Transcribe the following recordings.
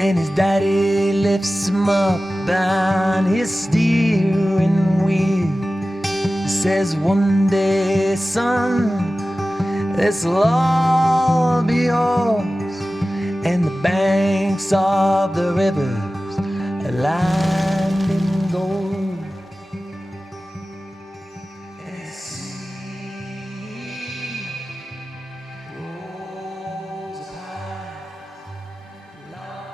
and his daddy lifts him up on his steering wheel. He says, one day, son, this'll all be yours, and the banks of the rivers are lined in gold. And the sea rolls high, lost.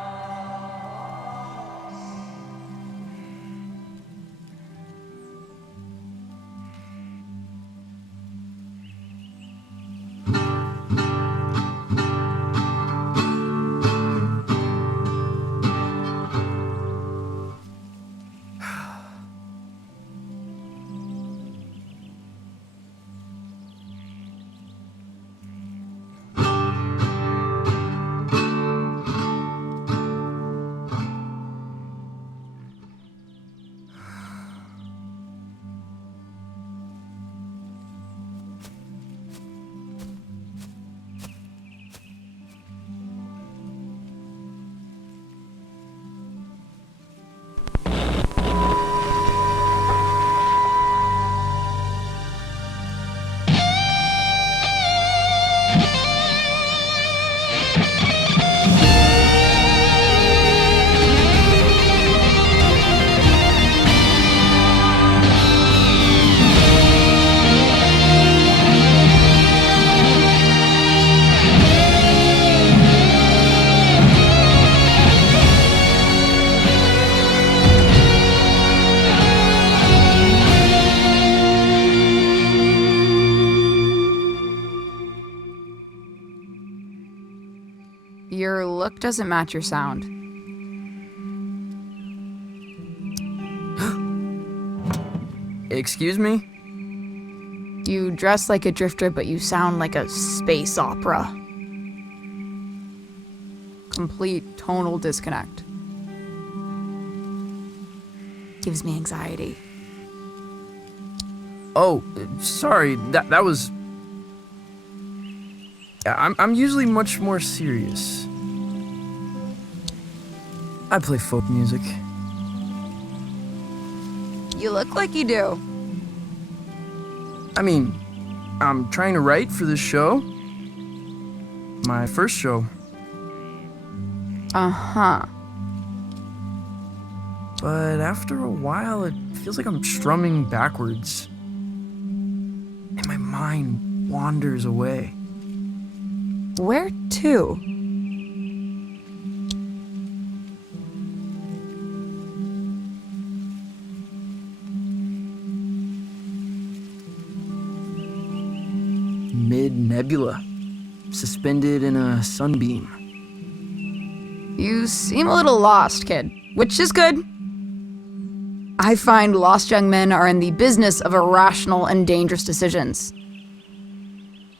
Your look doesn't match your sound. Excuse me? You dress like a drifter, but you sound like a space opera. Complete tonal disconnect. Gives me anxiety. Oh, sorry, that was... I'm usually much more serious. I play folk music. You look like you do. I mean, I'm trying to write for this show. My first show. Uh-huh. But after a while, it feels like I'm strumming backwards. And my mind wanders away. Where to? Mid-nebula, suspended in a sunbeam. You seem a little lost, kid, which is good. I find lost young men are in the business of irrational and dangerous decisions.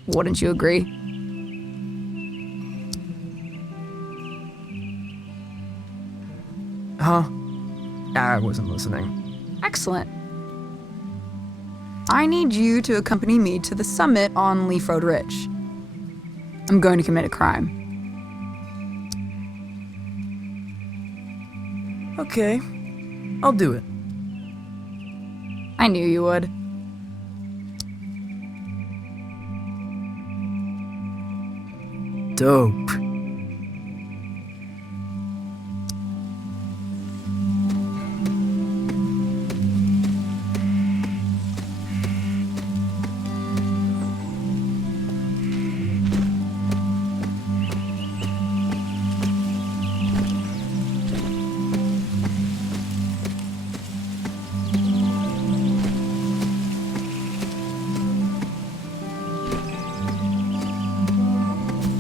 Wouldn't you agree? Huh? I wasn't listening. Excellent. I need you to accompany me to the summit on Leaf Road Ridge. I'm going to commit a crime. Okay, I'll do it. I knew you would. Dope.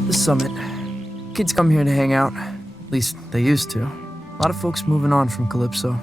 The summit. Kids come here to hang out. At least they used to. A lot of folks moving on from Calypso.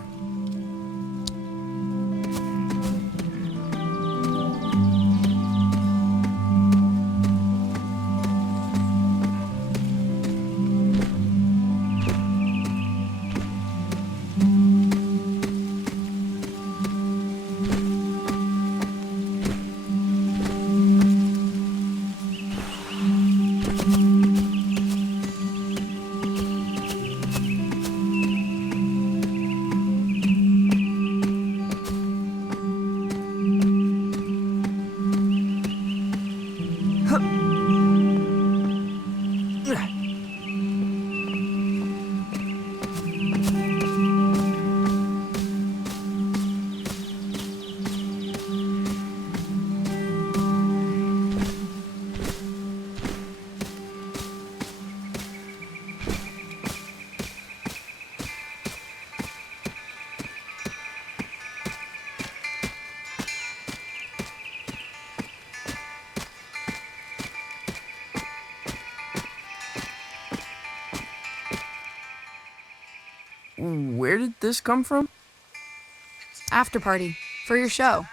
Where did this come from? After party. For your show.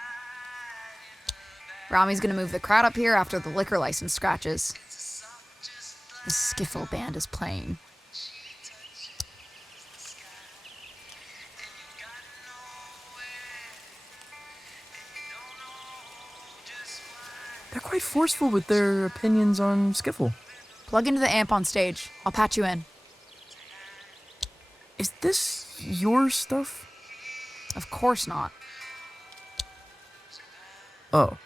Rami's gonna move the crowd up here after the liquor license scratches. The skiffle band is playing. They're quite forceful with their opinions on skiffle. Plug into the amp on stage. I'll patch you in. Is this your stuff? Of course not. Oh.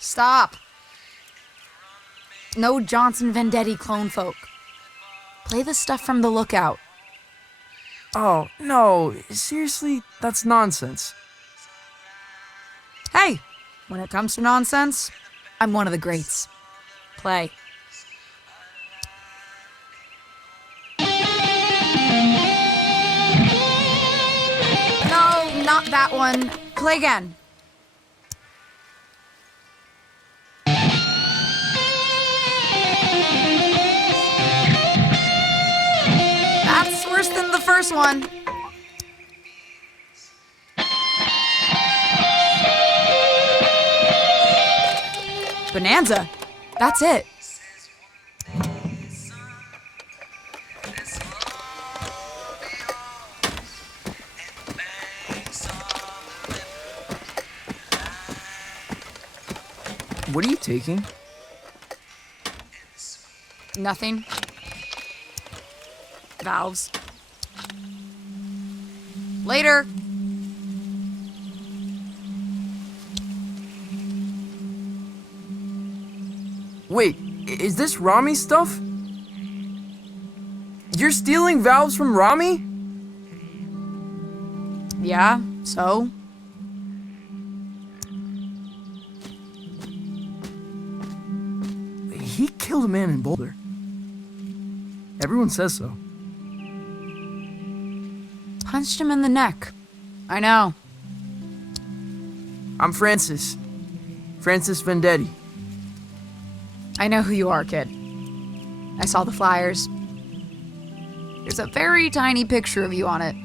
Stop. No Johnson Vendetti clone folk. Play the stuff from The Lookout. Oh, no. Seriously, that's nonsense. Hey, when it comes to nonsense, I'm one of the greats. Play. No, not that one. Play again. That's worse than the first one. Bonanza. That's it. What are you taking? Nothing. Valves. Later. Wait, is this Rami's stuff? You're stealing valves from Rami? Yeah, so? He killed a man in Boulder. Everyone says so. Punched him in the neck. I know. I'm Francis. Francis Vendetti. I know who you are, kid. I saw the flyers. There's a very tiny picture of you on it.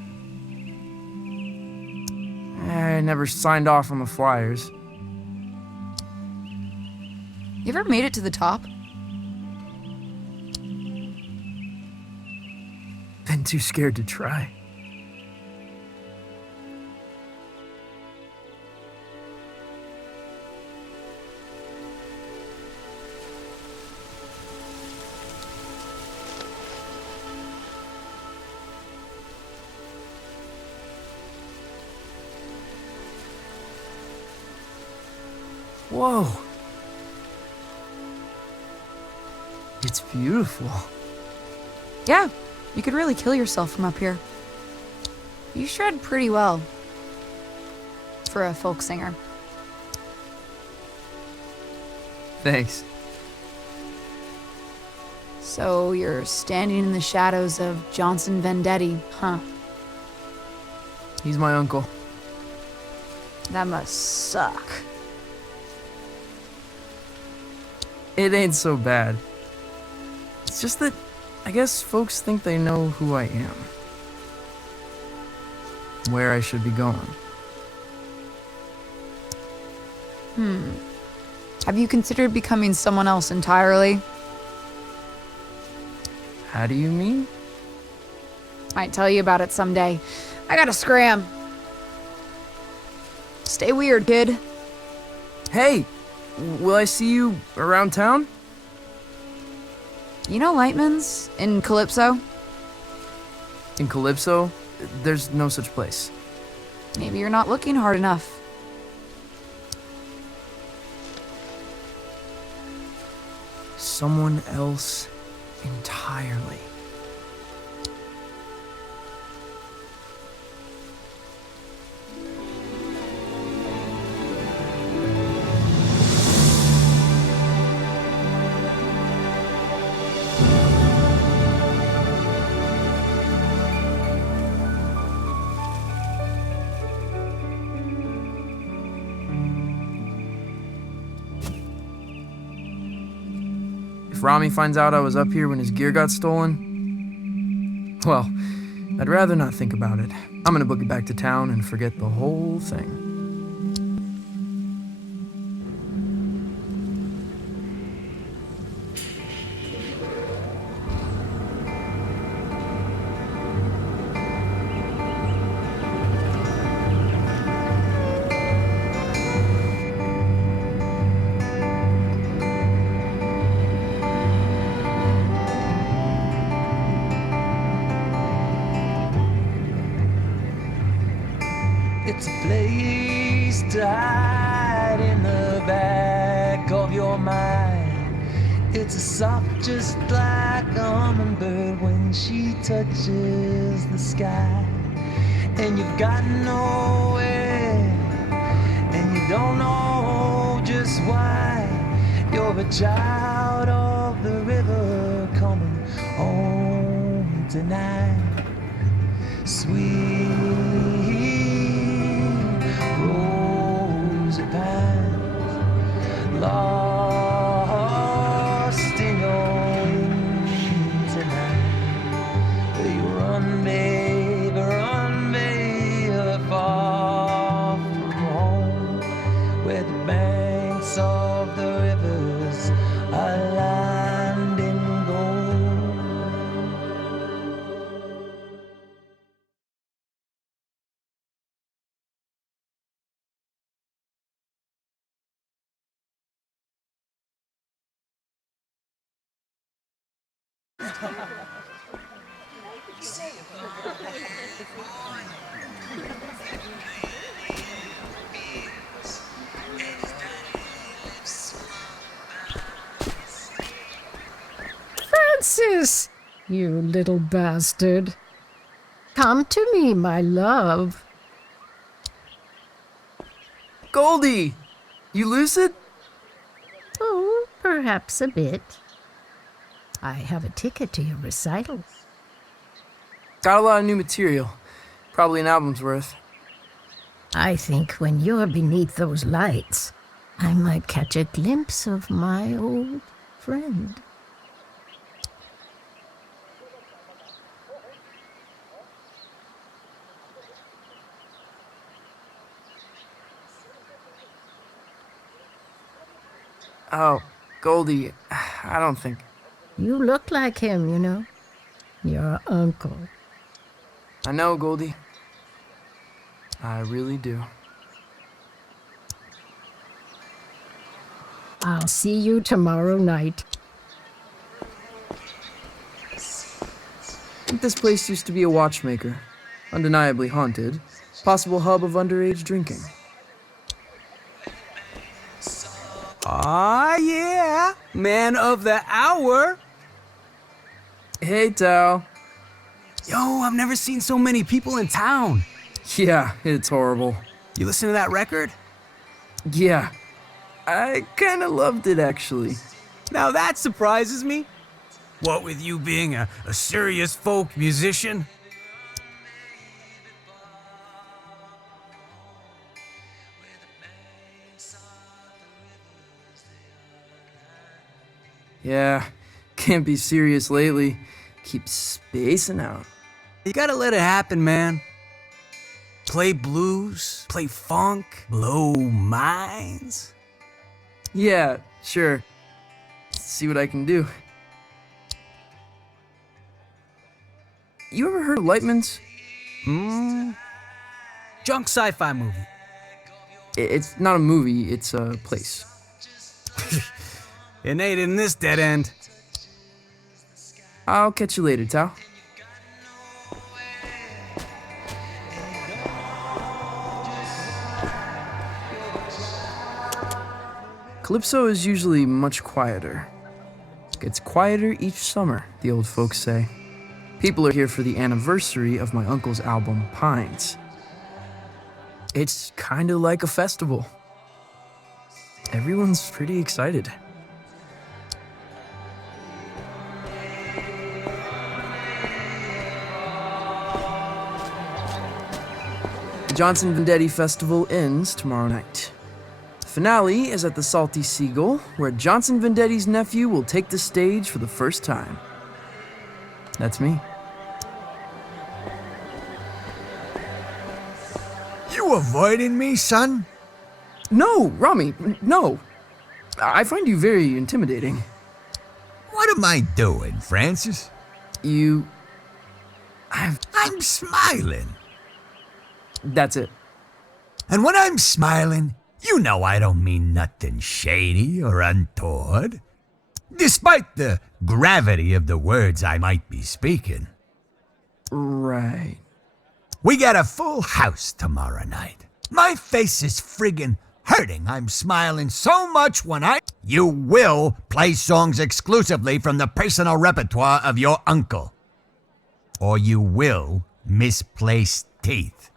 I never signed off on the flyers. You ever made it to the top? Been too scared to try. Whoa. It's beautiful. Yeah, you could really kill yourself from up here. You shred pretty well. For a folk singer. Thanks. So you're standing in the shadows of Johnson Vendetti, huh? He's my uncle. That must suck. It ain't so bad. It's just that I guess folks think they know who I am. Where I should be going. Have you considered becoming someone else entirely? How do you mean? Might tell you about it someday. I gotta scram. Stay weird, kid. Hey! Will I see you around town? You know Lightman's in Calypso? In Calypso? There's no such place. Maybe you're not looking hard enough. Someone else entirely. Rami finds out I was up here when his gear got stolen, well, I'd rather not think about it. I'm gonna book it back to town and forget the whole thing. It's a place to hide in the back of your mind. It's a soft just like a hummingbird when she touches the sky. And you've got nowhere, and you don't know just why. You're a child of the river coming home tonight. Sweet rosy pines, lost in your wind tonight. Where you run, baby, far from home, where the banks of the rivers are lined in gold. Francis, you little bastard. Come to me, my love. Goldie! You lucid? Oh, perhaps a bit. I have a ticket to your recital. Got a lot of new material. Probably an album's worth. I think when you're beneath those lights, I might catch a glimpse of my old friend. Oh, Goldie, I don't think... You look like him, you know. Your uncle. I know, Goldie. I really do. I'll see you tomorrow night. I think this place used to be a watchmaker. Undeniably haunted. Possible hub of underage drinking. Aw, yeah. Man of the hour. Hey, Tao. Yo, I've never seen so many people in town. Yeah, it's horrible. You listen to that record? Yeah. I kinda loved it, actually. Now that surprises me. What with you being a serious folk musician? Yeah, can't be serious lately. Keep spacing out. You gotta let it happen, man. Play blues, play funk, blow minds. Yeah, sure. See what I can do. You ever heard of Lightman's? Junk sci-fi movie. It's not a movie, it's a place. It ain't in this dead end. I'll catch you later, Tao. Calypso is usually much quieter. Gets quieter each summer, the old folks say. People are here for the anniversary of my uncle's album, Pines. It's kinda like a festival. Everyone's pretty excited. The Johnson Vendetti Festival ends tomorrow night. Finale is at the Salty Seagull, where Johnson Vendetti's nephew will take the stage for the first time. That's me. You avoiding me, son? No, Rami, no. I find you very intimidating. What am I doing, Francis? I'm smiling. That's it. And when I'm smiling, you know I don't mean nothing shady or untoward. Despite the gravity of the words I might be speaking. Right. We got a full house tomorrow night. My face is friggin' hurting. I'm smiling so much when You will play songs exclusively from the personal repertoire of your uncle. Or you will misplace teeth.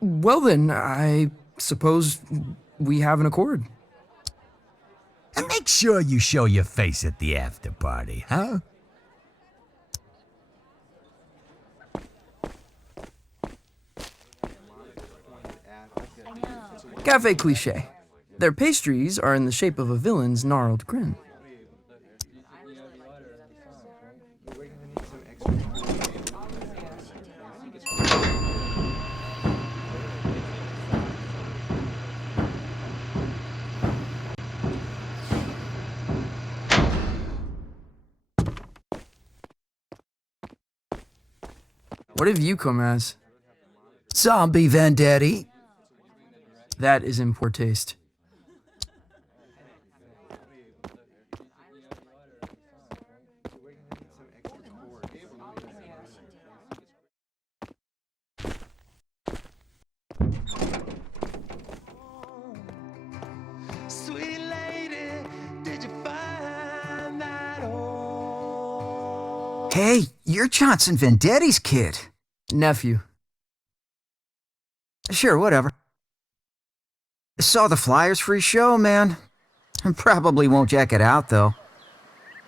Well then, I suppose we have an accord. And make sure you show your face at the after party, huh? Cafe Cliché. Their pastries are in the shape of a villain's gnarled grin. What have you come as? Zombie Vendetti. That is in poor taste. Sweet lady, did you find that old? Hey, you're Johnson Vendetti's kid. Nephew. Sure, whatever. Saw the flyers for his show, man. Probably won't check it out, though.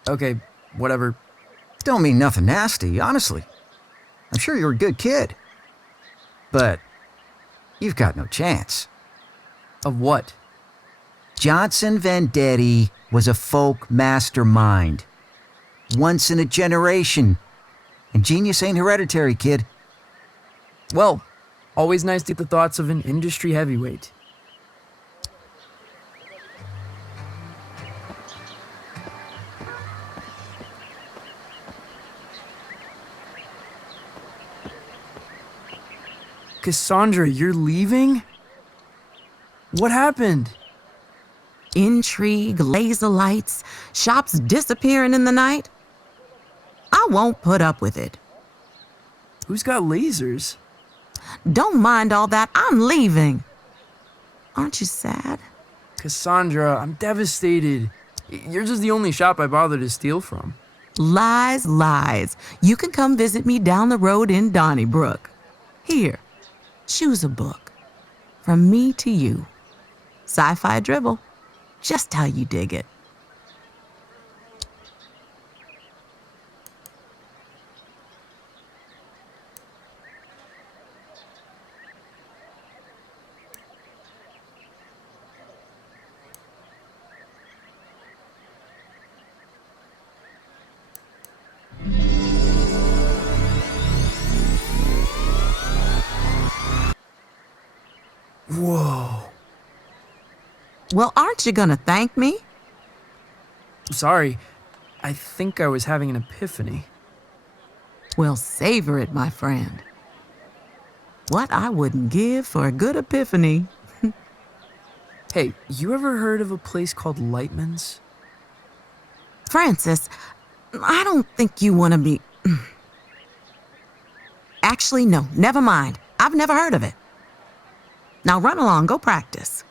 Okay, whatever. Don't mean nothing nasty, honestly. I'm sure you're a good kid. But you've got no chance. Of what? Johnson Vendetti was a folk mastermind. Once in a generation. And genius ain't hereditary, kid. Well, always nice to get the thoughts of an industry heavyweight. Cassandra, you're leaving? What happened? Intrigue, laser lights, shops disappearing in the night. I won't put up with it. Who's got lasers? Don't mind all that. I'm leaving. Aren't you sad? Cassandra, I'm devastated. You're just the only shop I bother to steal from. Lies, lies. You can come visit me down the road in Donnybrook. Here, choose a book. From me to you. Sci-fi dribble. Just how you dig it. Whoa. Well, aren't you gonna thank me? Sorry. I think I was having an epiphany. Well, savor it, my friend. What I wouldn't give for a good epiphany. Hey, you ever heard of a place called Lightman's? Francis, I don't think you want to be... Actually, no, never mind. I've never heard of it. Now run along, go practice.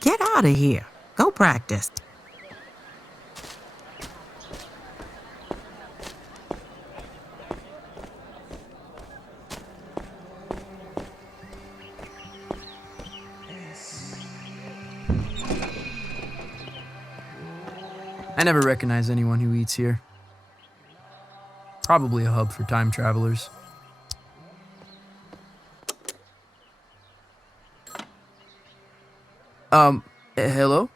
Get out of here. Go practice. I never recognize anyone who eats here. Probably a hub for time travelers. Hello?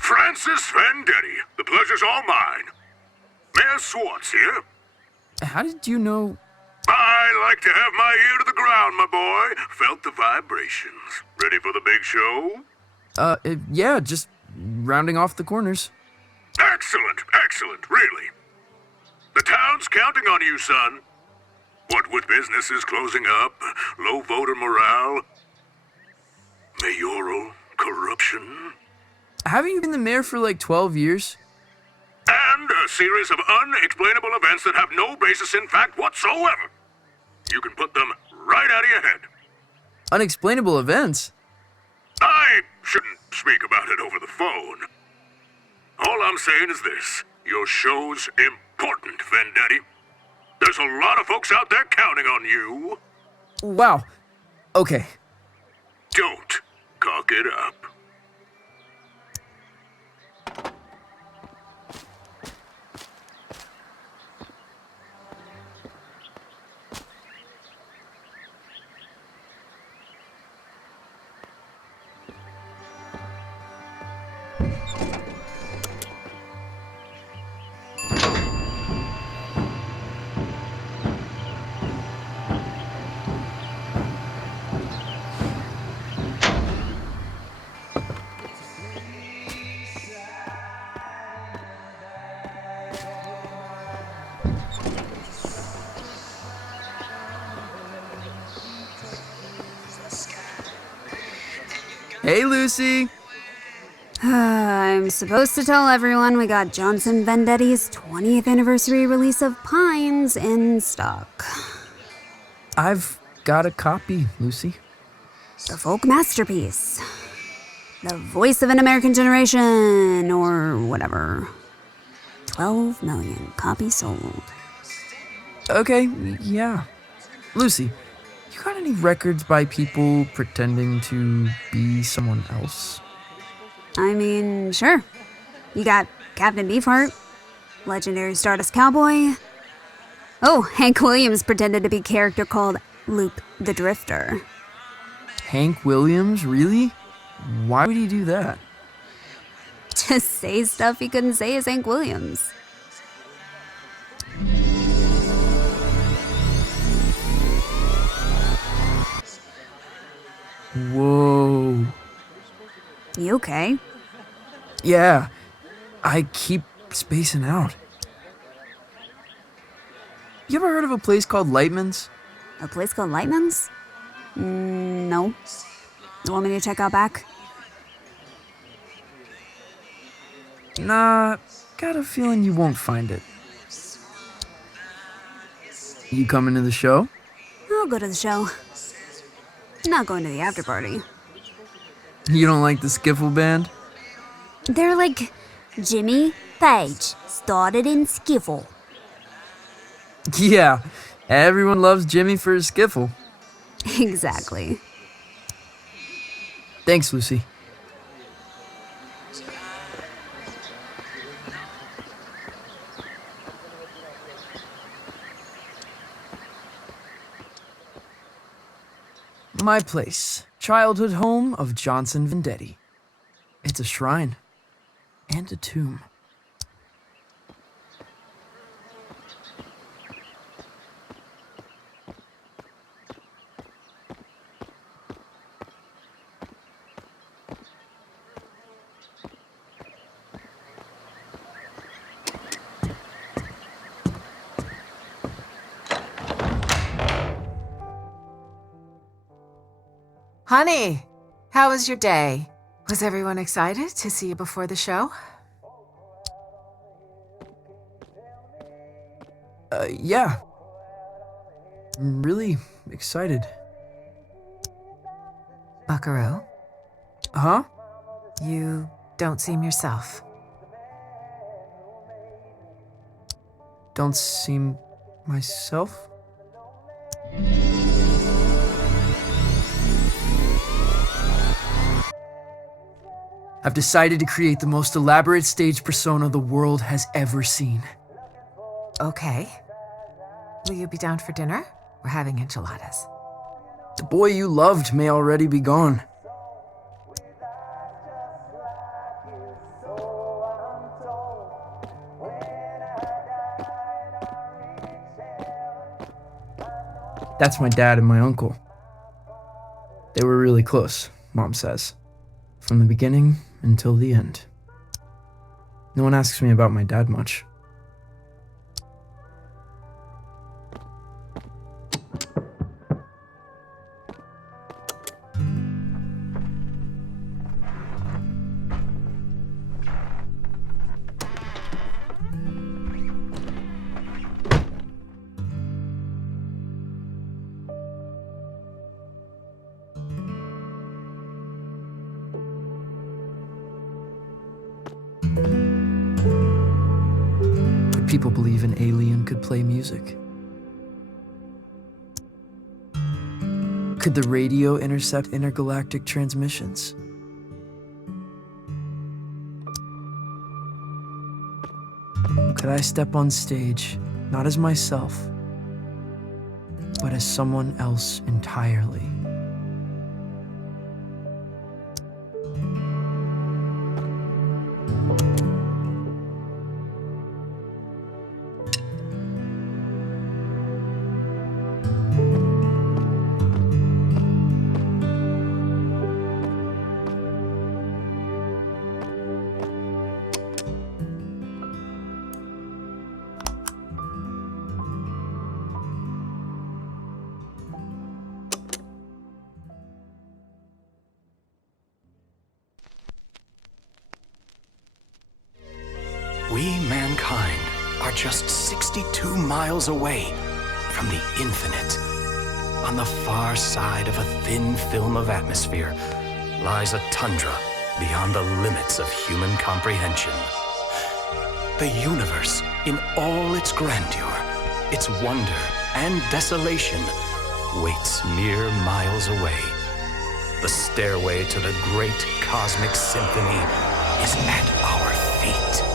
Francis Vendetti, the pleasure's all mine. Mayor Swartz here. How did you know? I like to have my ear to the ground, my boy. Felt the vibrations. Ready for the big show? Yeah, just rounding off the corners. Excellent, really. The town's counting on you, son. What with businesses closing up, low voter morale, mayoral corruption, Haven't you been the mayor for like 12 years? and a series of unexplainable events that have no basis in fact whatsoever. You can put them right out of your head. Unexplainable events? I shouldn't speak about it over the phone. All I'm saying is this. Your show's important, Vendetti. There's a lot of folks out there counting on you. Wow. Okay. Don't cock it up. Hey, Lucy. I'm supposed to tell everyone we got Johnson Vendetti's 20th anniversary release of Pines in stock. I've got a copy, Lucy. The folk masterpiece. The voice of an American generation, or whatever. 12 million copies sold. Okay, yeah. Lucy, you got any records by people pretending to be someone else? I mean, sure. You got Captain Beefheart, legendary Stardust Cowboy. Oh, Hank Williams pretended to be a character called Luke the Drifter. Hank Williams, really? Why would he do that? Just say stuff he couldn't say as Hank Williams. Whoa. You okay? Yeah, I keep spacing out. You ever heard of a place called Lightman's? A place called Lightman's? No. You want me to check out back? Nah, got a feeling you won't find it. You coming to the show? I'll go to the show. Not going to the after party. You don't like the skiffle band? They're like Jimmy Page, started in skiffle. Yeah, everyone loves Jimmy for his skiffle. Exactly. Thanks, Lucy. My place, childhood home of Johnson Vendetti. It's a shrine and a tomb. Honey, how was your day? Was everyone excited to see you before the show? Yeah. I'm really excited. Buckaroo, Huh? you don't seem yourself. Don't seem myself? I've decided to create the most elaborate stage persona the world has ever seen. Okay. Will you be down for dinner? We're having enchiladas. The boy you loved may already be gone. That's my dad and my uncle. They were really close, Mom says. From the beginning until the end. No one asks me about my dad much. People believe an alien could play music. Could the radio intercept intergalactic transmissions? Could I step on stage, not as myself, but as someone else entirely? We, mankind, are just 62 miles away from the infinite. On the far side of a thin film of atmosphere lies a tundra beyond the limits of human comprehension. The universe, in all its grandeur, its wonder and desolation, waits mere miles away. The stairway to the great cosmic symphony is at our feet.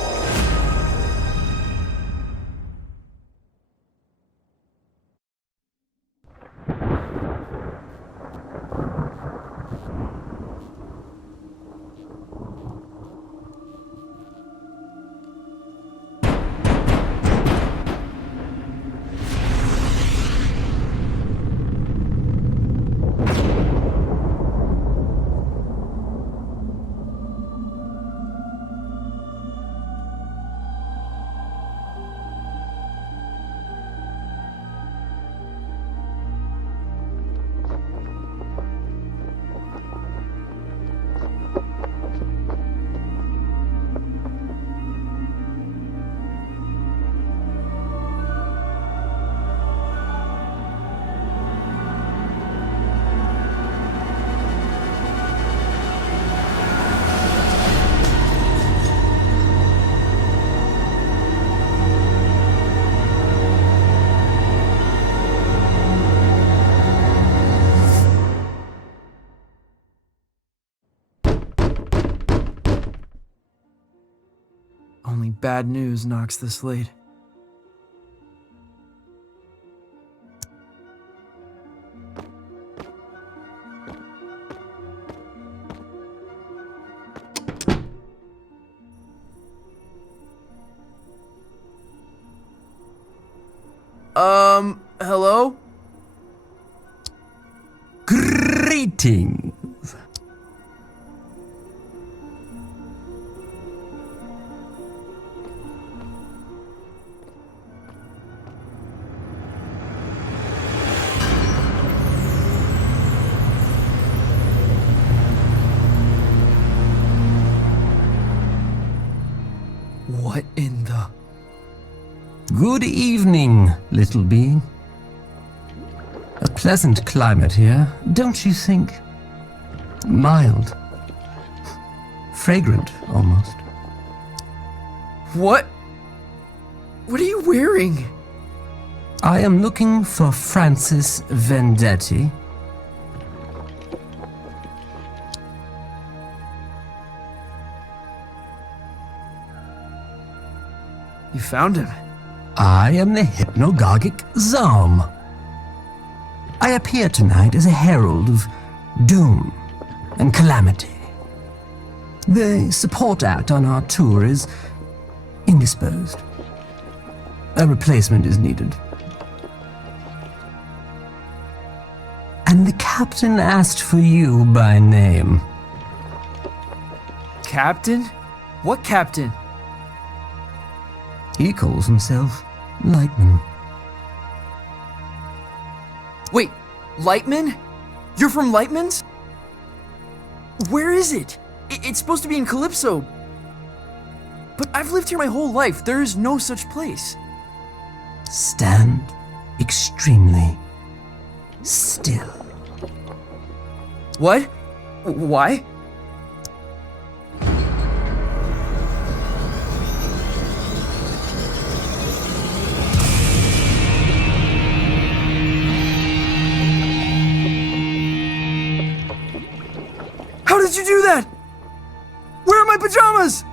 Only bad news knocks this late. Hello? Greetings. What in the... Good evening, little being. A pleasant climate here, don't you think? Mild. Fragrant, almost. What? What are you wearing? I am looking for Francis Vendetti. You found him. I am the hypnagogic Zalm. I appear tonight as a herald of doom and calamity. The support act on our tour is indisposed. A replacement is needed. captain asked for you by name. Captain? What captain? He calls himself Lightman. Wait, Lightman? You're from Lightman's? Where is it? It's supposed to be in Calypso. But I've lived here my whole life. There is no such place. Stand extremely still. What? Why? How did you do that? Where are my pajamas?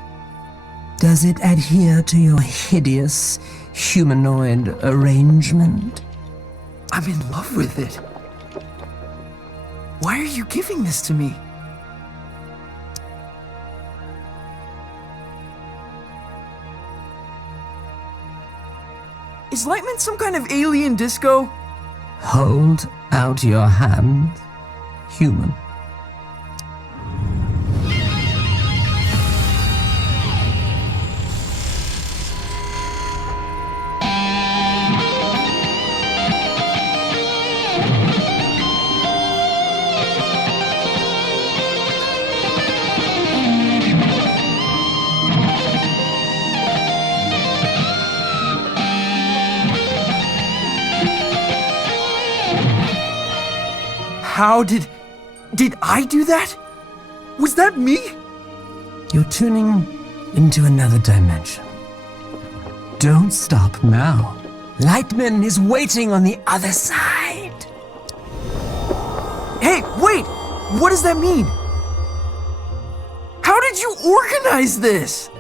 Does it adhere to your hideous humanoid arrangement? I'm in love with it. Why are you giving this to me? Is Lightman some kind of alien disco? Hold out your hand, human. How did I do that? Was that me? You're tuning into another dimension. Don't stop now. Lightman is waiting on the other side. Hey, wait! What does that mean? How did you organize this?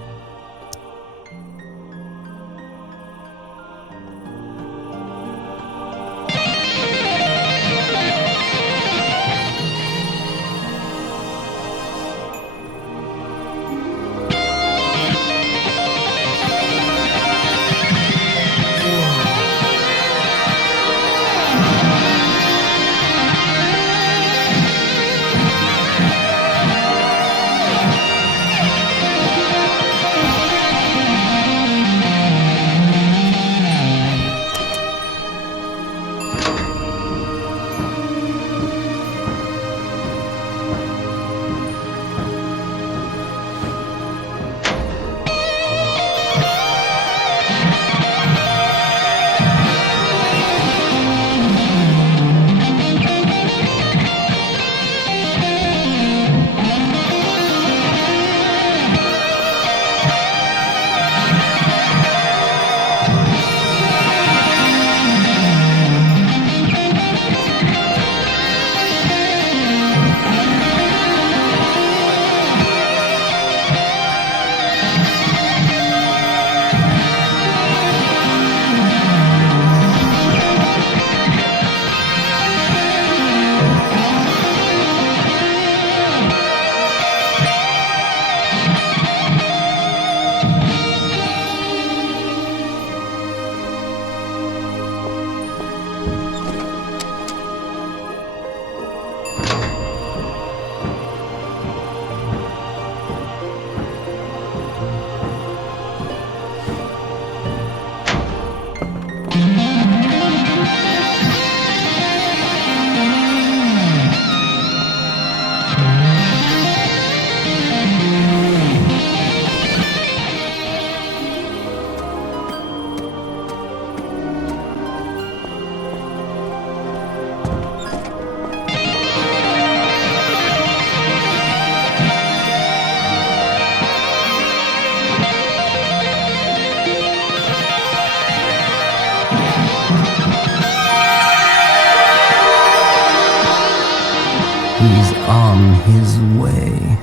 He's on his way.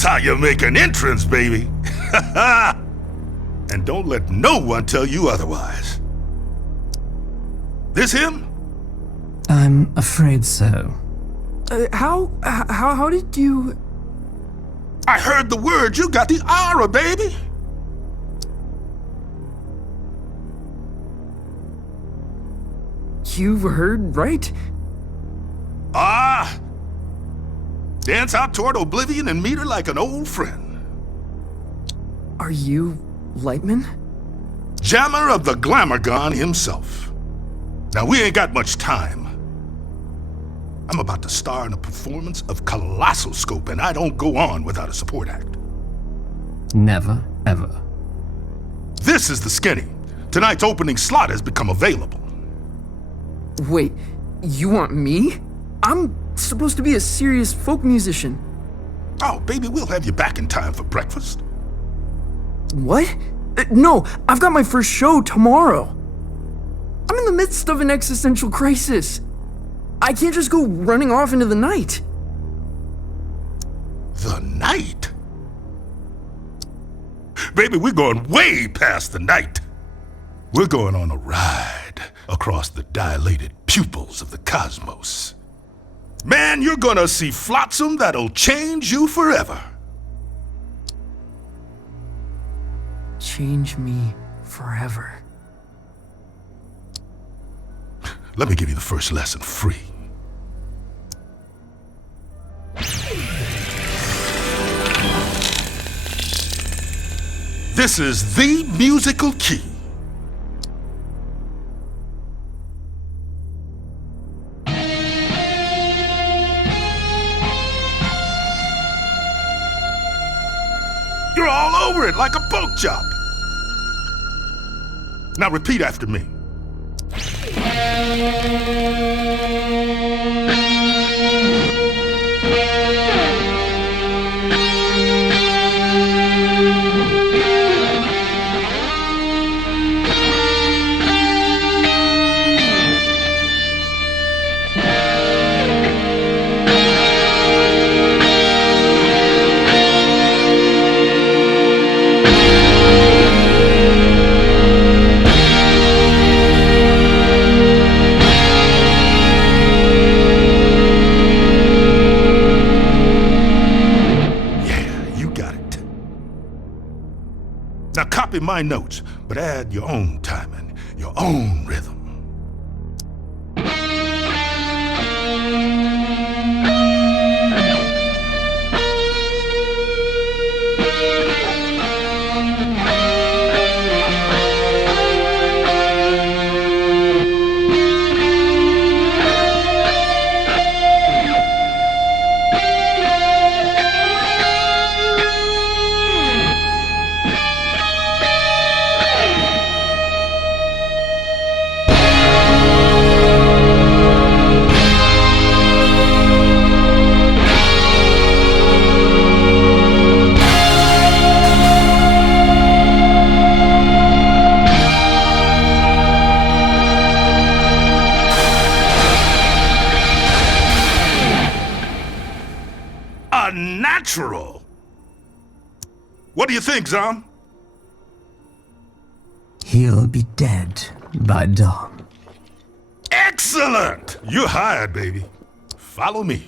That's how you make an entrance, baby. And don't let no one tell you otherwise. This him? I'm afraid so. How did you... I heard the word. You got the aura, baby. You heard right? Dance out toward oblivion and meet her like an old friend. Are you Lightman? Jammer of the Glamourgon himself. Now, we ain't got much time. I'm about to star in a performance of Colossal Scope, and I don't go on without a support act. Never, ever. This is the Skinny. Tonight's opening slot has become available. Wait, you want me? I'm supposed to be a serious folk musician. Oh, baby, we'll have you back in time for breakfast. What? No, I've got my first show tomorrow. I'm in the midst of an existential crisis. I can't just go running off into the night. The night? Baby, we're going way past the night. We're going on a ride across the dilated pupils of the cosmos. Man, you're gonna see flotsam that'll change you forever. Change me forever. Let me give you the first lesson free. This is the musical key. You're all over it like a pork chop. Now repeat after me. Now copy my notes, but add your own timing, your own rhythm. Natural. What do you think, Zom? He'll be dead by dawn. Excellent! You're hired, baby. Follow me.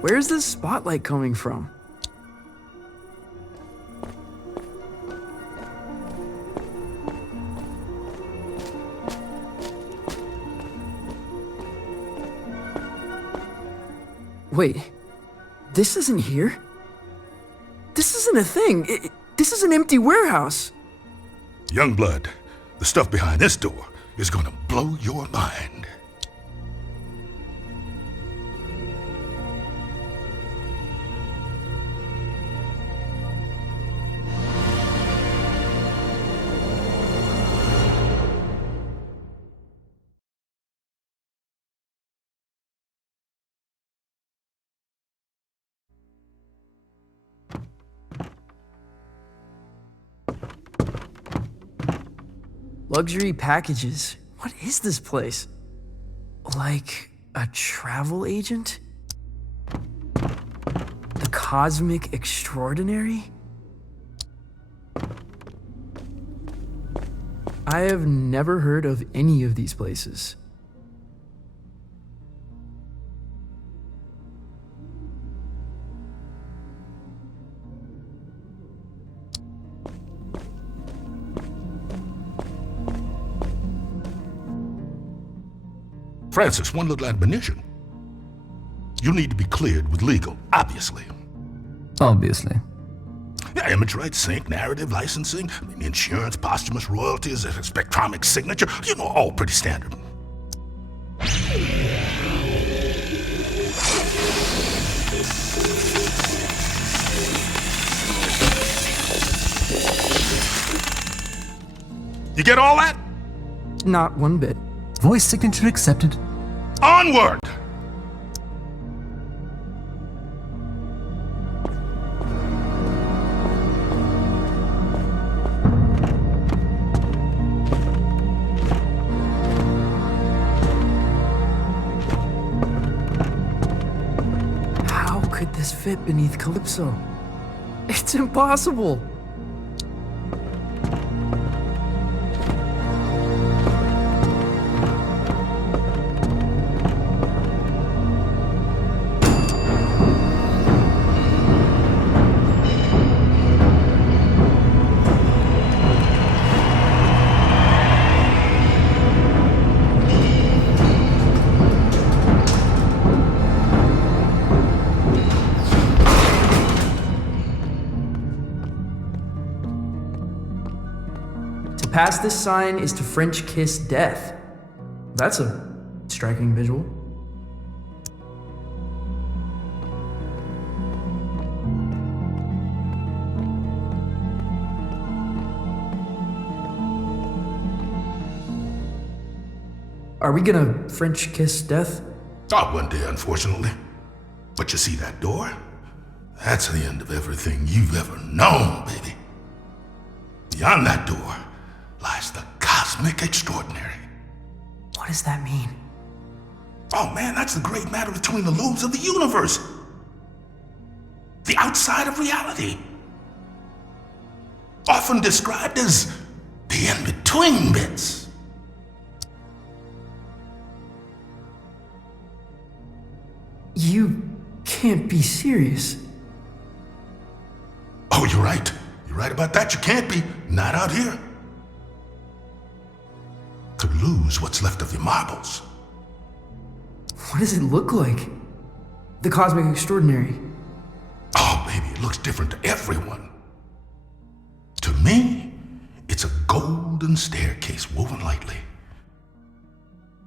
Where's this spotlight coming from? Wait, this isn't here? This isn't a thing. This is an empty warehouse. Youngblood, the stuff behind this door is gonna blow your mind. Luxury packages. What is this place? Like a travel agent? The Cosmic Extraordinary? I have never heard of any of these places. Francis, one little admonition. You'll need to be cleared with legal, obviously. Obviously. Yeah, image rights, sync, narrative, licensing, insurance, posthumous royalties, a spectromic signature, all pretty standard. You get all that? Not one bit. Voice signature accepted. Onward! How could this fit beneath Calypso? It's impossible! Past this sign is to French kiss death. That's a striking visual. Are we gonna French kiss death? Not one day, unfortunately. But you see that door? That's the end of everything you've ever known, baby. Beyond that door lies the Cosmic Extraordinary. What does that mean? Oh man, that's the great matter between the lobes of the universe. The outside of reality. Often described as the in-between bits. You can't be serious. Oh, you're right. You're right about that. You can't be. Not out here. Could lose what's left of your marbles. What does it look like? The Cosmic Extraordinary. Oh, baby, it looks different to everyone. To me, it's a golden staircase woven lightly.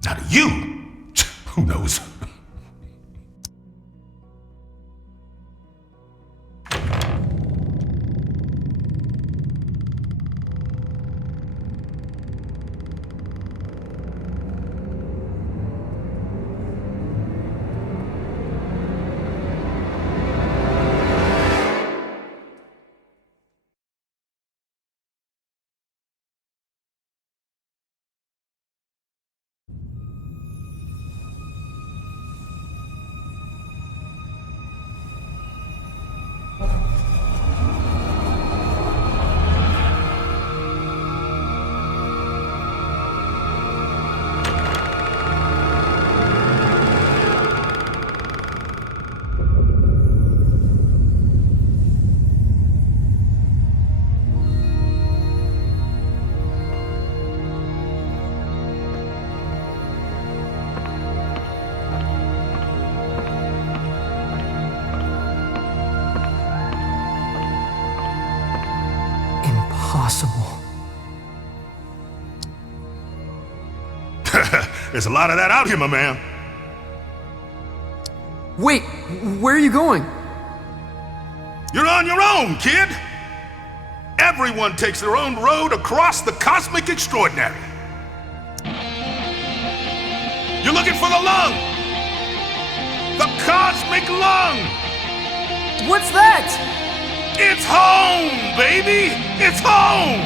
Now to you, who knows? Impossible. There's a lot of that out here, my man. Wait, where are you going? You're on your own, kid. Everyone takes their own road across the Cosmic Extraordinary. You're looking for the lung. The Cosmic Lung. What's that? It's home, baby! It's home!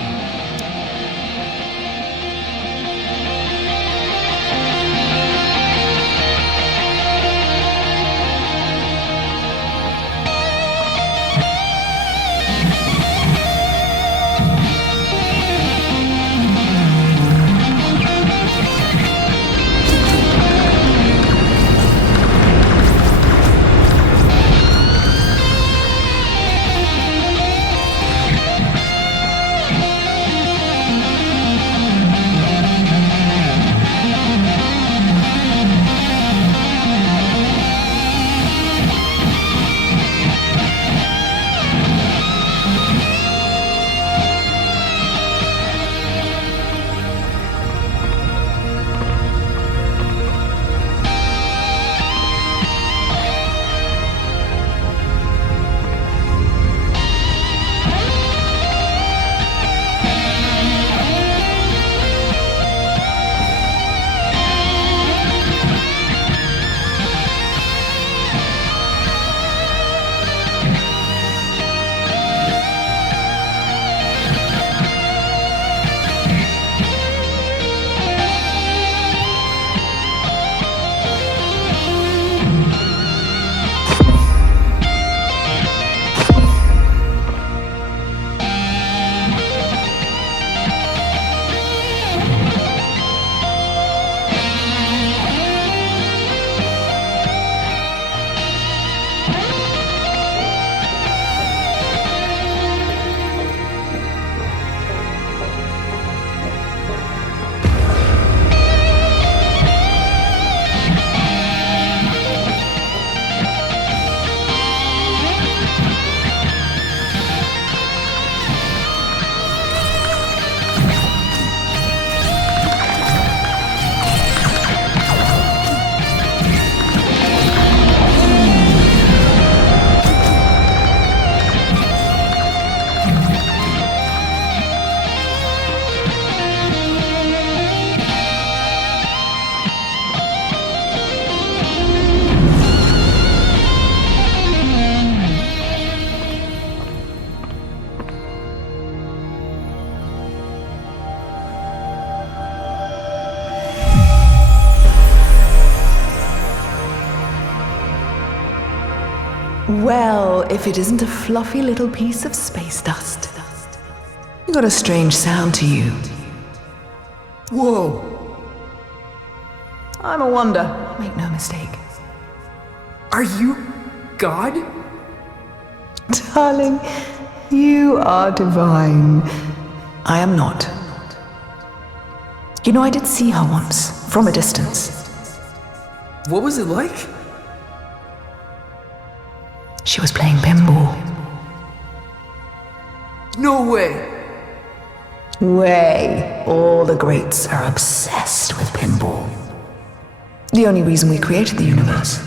Well, if it isn't a fluffy little piece of space dust. You got a strange sound to you. Whoa! I'm a wonder, make no mistake. Are you God? Darling, you are divine. I am not. You know, I did see her once, from a distance. What was it like? She was playing pinball. No way! Way. All the greats are obsessed with pinball. The only reason we created the universe.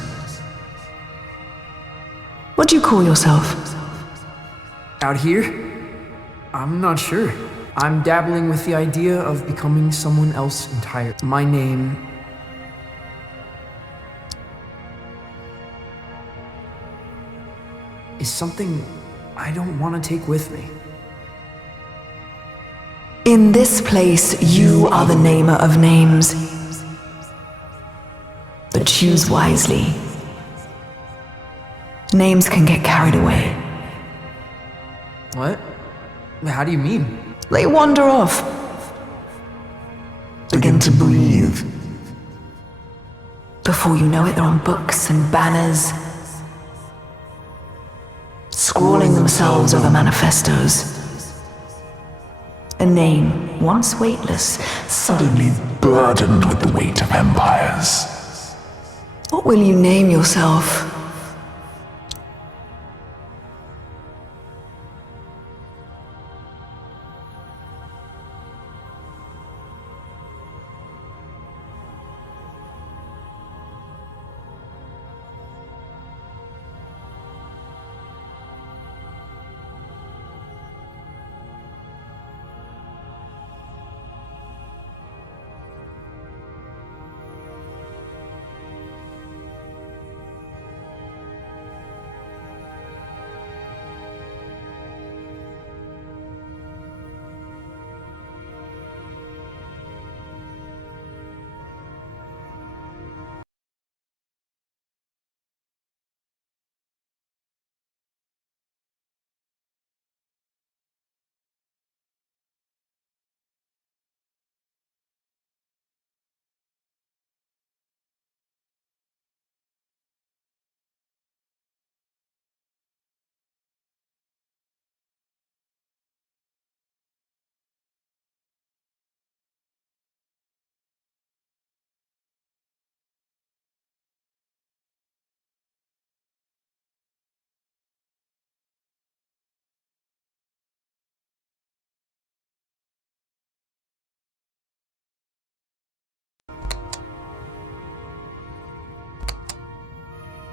What do you call yourself? Out here? I'm not sure. I'm dabbling with the idea of becoming someone else entirely. My name... is something I don't want to take with me. In this place, you are the namer of names. But choose wisely. Names can get carried away. What? How do you mean? They wander off. Begin to breathe. Before you know it, they're on books and banners, scrawling themselves over manifestos. A name, once weightless, suddenly burdened with the weight of empires. What will you name yourself?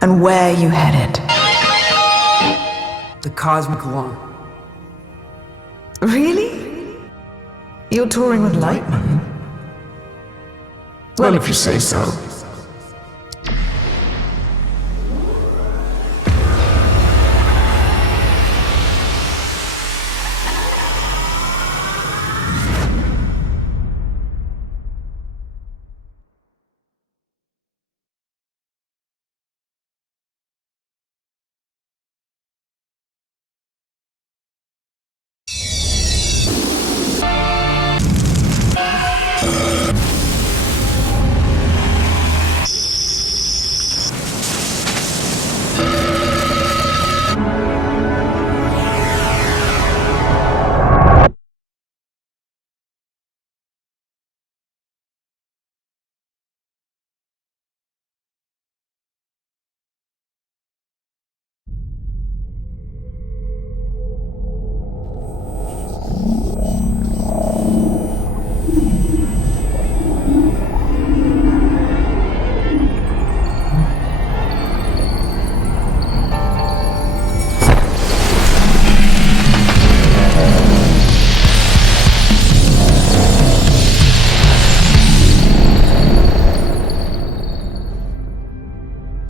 And where you headed? The Cosmic Lawn. Really? You're touring with Lightman? Well, if you say so.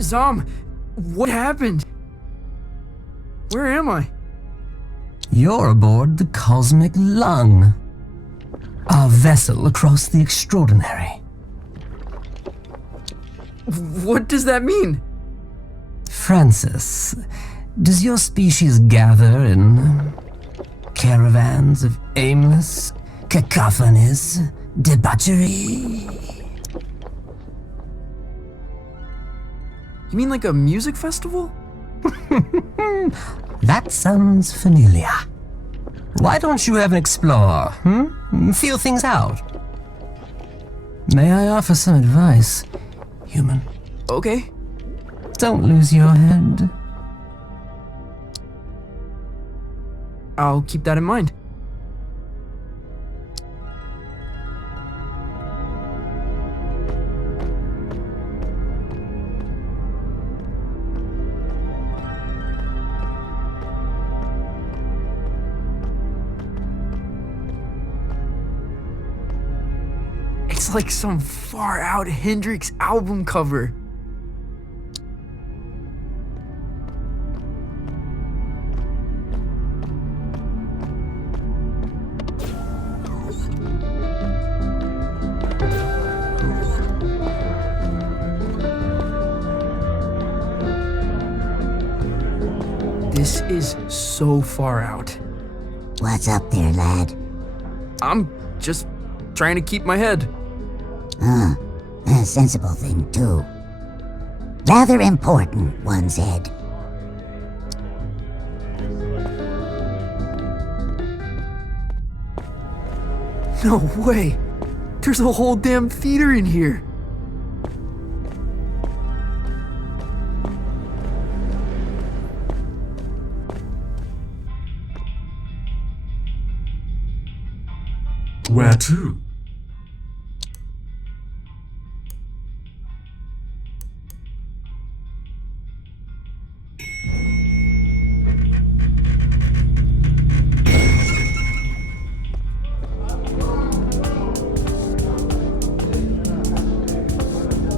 Zom, what happened? Where am I? You're aboard the Cosmic Lung, our vessel across the extraordinary. What does that mean? Francis, Does your species gather in caravans of aimless cacophonies, debauchery? You mean like a music festival? That sounds familiar. Why don't you have an explore, Feel things out. May I offer some advice, human? Okay. Don't lose your head. I'll keep that in mind. It's like some far-out Hendrix album cover. This is so far out. What's up there, lad? I'm just trying to keep my head. A sensible thing, too. Rather important, one said. No way! There's a whole damn theater in here! Where to?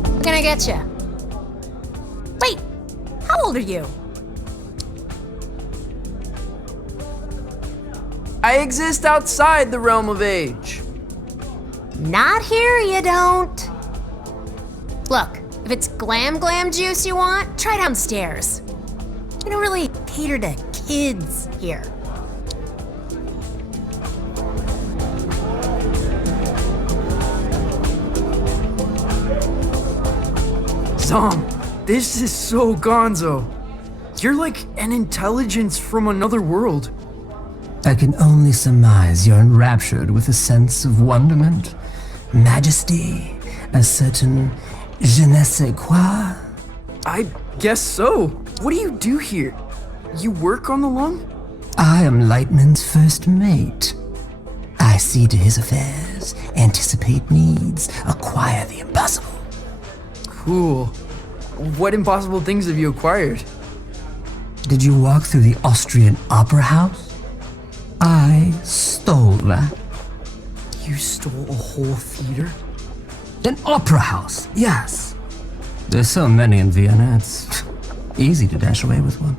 What can I get you? Wait, how old are you? I exist outside the realm of age. Not here, you don't. Look, if it's glam juice you want, try downstairs. We don't really cater to kids here. Zom, this is so gonzo. You're like an intelligence from another world. I can only surmise you're enraptured with a sense of wonderment, majesty, a certain je ne sais quoi. I guess so. What do you do here? You work on the lung? I am Lightman's first mate. I see to his affairs, anticipate needs, acquire the impossible. Cool. What impossible things have you acquired? Did you walk through the Austrian Opera House? I stole that. You stole a whole theater? An opera house, yes. There's so many in Vienna, it's easy to dash away with one.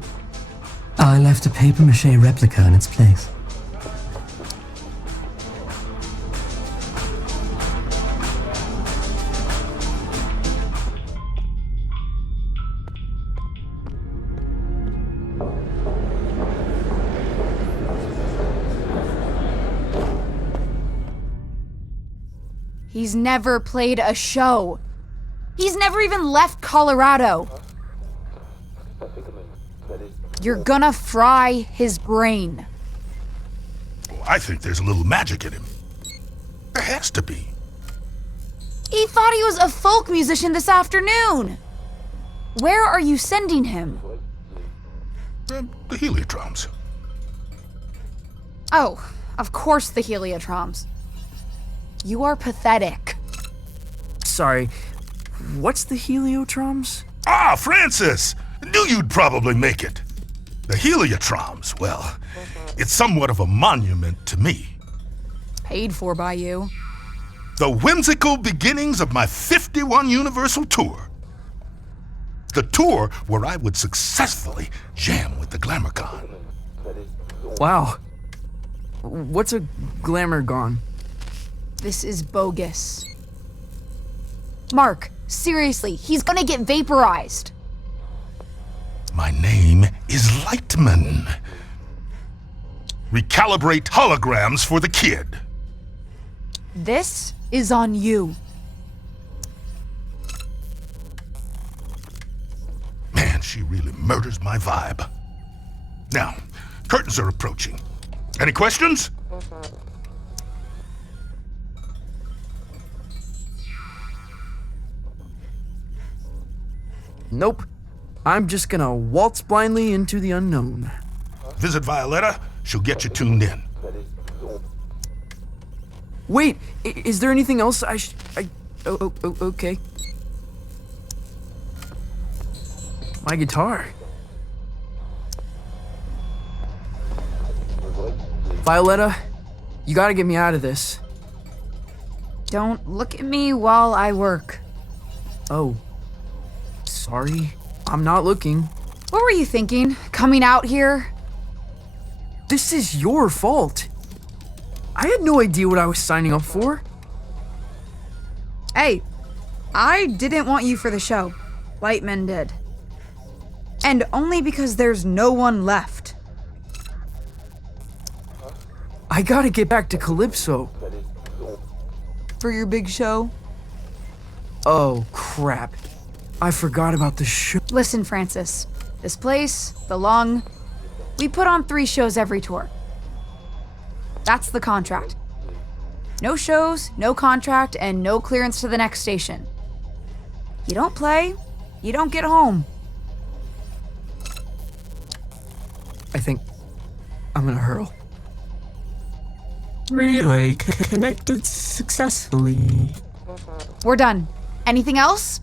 I left a papier-mâché replica in its place. He's never played a show. He's never even left Colorado. You're gonna fry his brain. I think there's a little magic in him. There has to be. He thought he was a folk musician this afternoon. Where are you sending him? The heliotroms. Oh, of course the heliotroms. You are pathetic. Sorry, what's the heliotroms? Ah, Francis! Knew you'd probably make it. The heliotroms, well, it's somewhat of a monument to me. Paid for by you. The whimsical beginnings of my 51 Universal Tour. The tour where I would successfully jam with the Glamourcon. Wow. What's a Glamourgon? This is bogus. Mark, seriously, he's gonna get vaporized. My name is Lightman. Recalibrate holograms for the kid. This is on you. Man, she really murders my vibe. Now, curtains are approaching. Any questions? Nope. I'm just gonna waltz blindly into the unknown. Visit Violetta. She'll get you tuned in. Wait, is there anything else okay. My guitar. Violetta, you gotta get me out of this. Don't look at me while I work. Oh. Sorry. I'm not looking. What were you thinking? Coming out here? This is your fault. I had no idea what I was signing up for. Hey, I didn't want you for the show. Lightman did. And only because there's no one left. I gotta get back to Calypso. For your big show? Oh, crap. I forgot about the show. Listen, Francis. This place, the Lung, we put on 3 shows every tour. That's the contract. No shows, no contract, and no clearance to the next station. You don't play, you don't get home. I think I'm gonna hurl. Relay connected successfully. We're done. Anything else?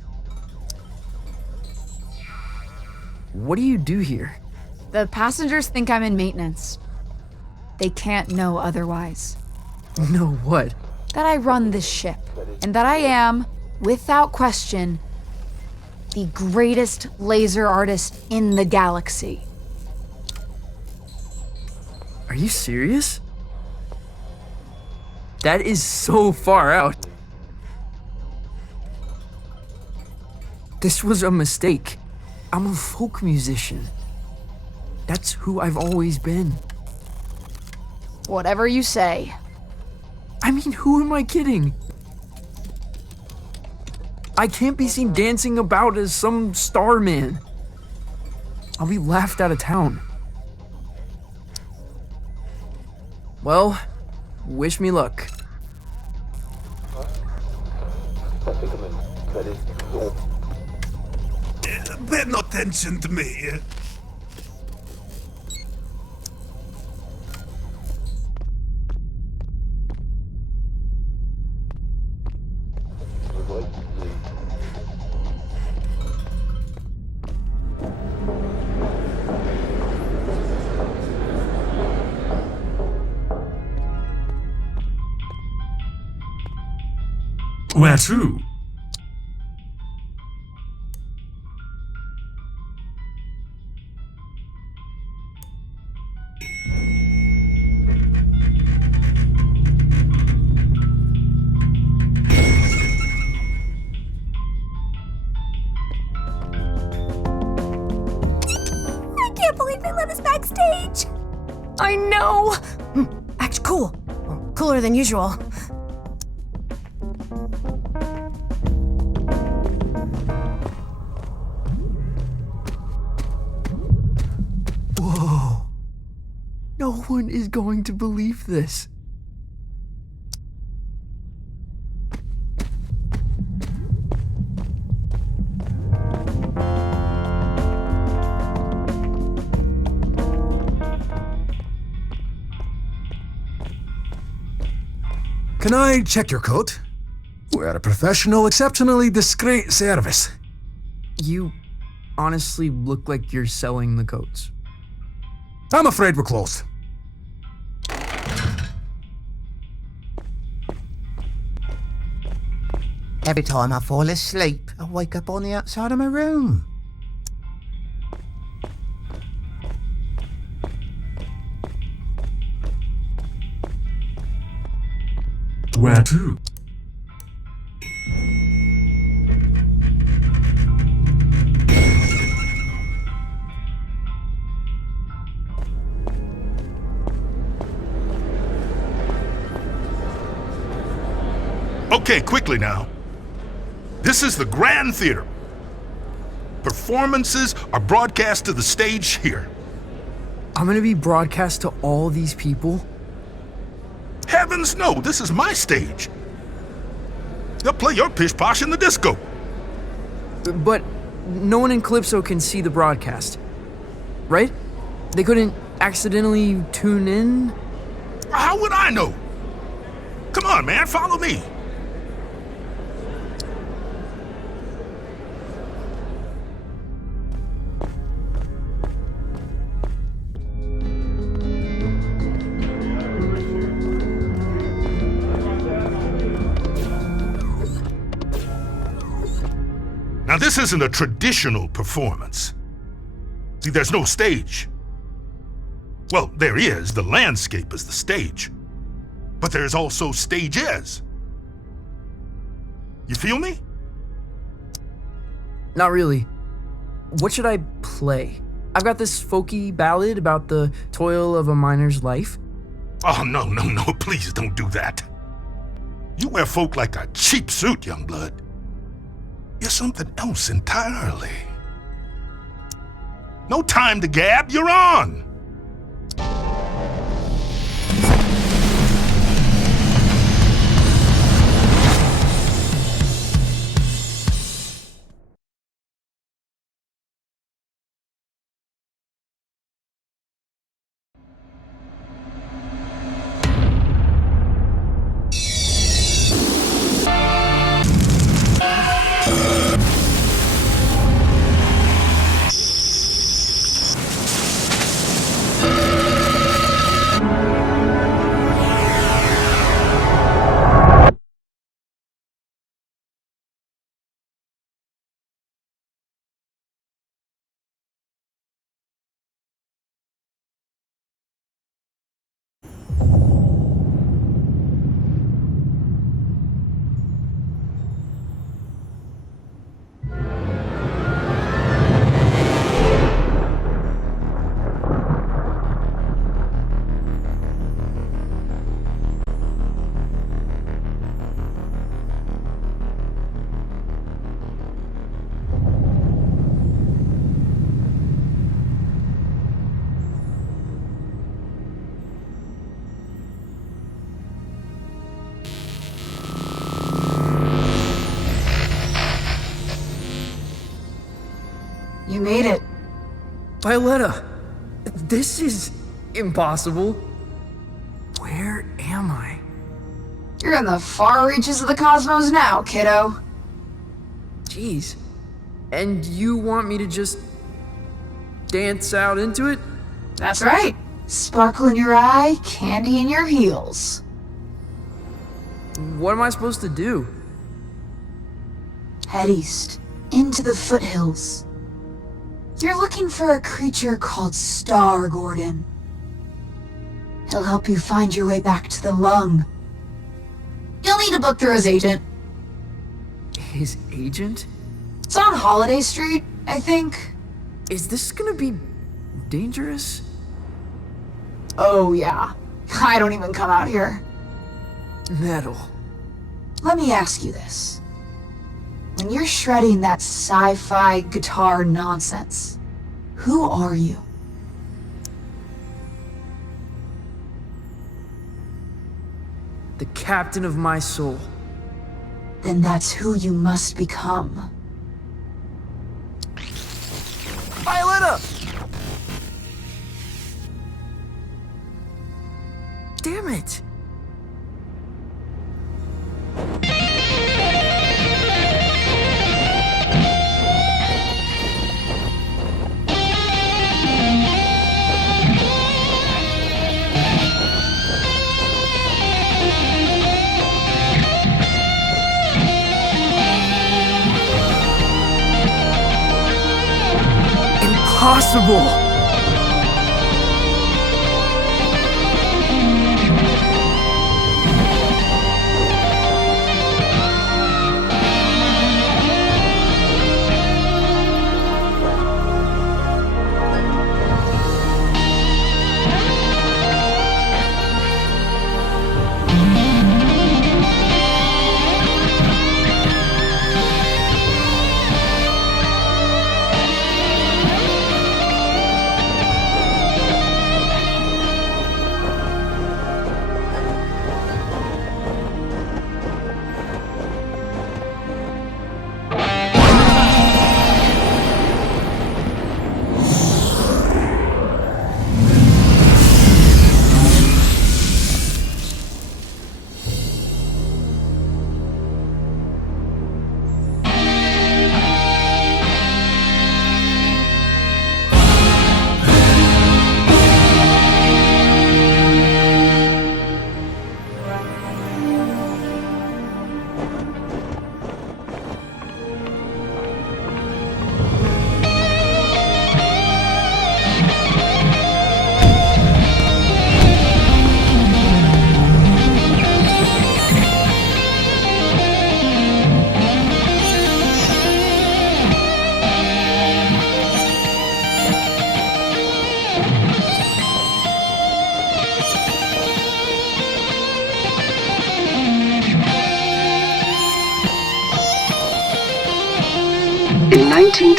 What do you do here? The passengers think I'm in maintenance. They can't know otherwise. Know what? That I run this ship, and that I am, without question, the greatest laser artist in the galaxy. Are you serious? That is so far out. This was a mistake. I'm a folk musician. That's who I've always been. Whatever you say. I mean, who am I kidding? I can't be seen dancing about as some star man. I'll be laughed out of town. Well, wish me luck. Pay no attention to me. Where to? I can't believe they let us backstage. I know. Act cool. Well, cooler than usual. Whoa. No one is going to believe this. Can I check your coat? We're a professional, exceptionally discreet service. You honestly look like you're selling the coats. I'm afraid we're closed. Every time I fall asleep, I wake up on the outside of my room. Where to? Okay, quickly now. This is the Grand Theater. Performances are broadcast to the stage here. I'm gonna be broadcast to all these people? Heavens no, this is my stage. They'll play your pish posh in the disco. But no one in Calypso can see the broadcast, right? They couldn't accidentally tune in? How would I know? Come on, man, follow me. Now, this isn't a traditional performance. See, there's no stage. Well, there is. The landscape is the stage. But there's also stages. You feel me? Not really. What should I play? I've got this folky ballad about the toil of a miner's life. Oh, no, please don't do that. You wear folk like a cheap suit, young blood. You're something else entirely. No time to gab, you're on! You made it. Violetta, this is impossible. Where am I? You're in the far reaches of the cosmos now, kiddo. Jeez. And you want me to just dance out into it? That's right. Sparkle in your eye, candy in your heels. What am I supposed to do? Head east, into the foothills. You're looking for a creature called Star Gordon. He'll help you find your way back to the lung. You'll need to book through his agent. His agent? It's on Holiday Street, I think. Is this gonna be dangerous? Oh yeah. I don't even come out here. Metal. Let me ask you this. When you're shredding that sci-fi guitar nonsense, who are you? The captain of my soul. Then that's who you must become. Violetta! Damn it! Impossible!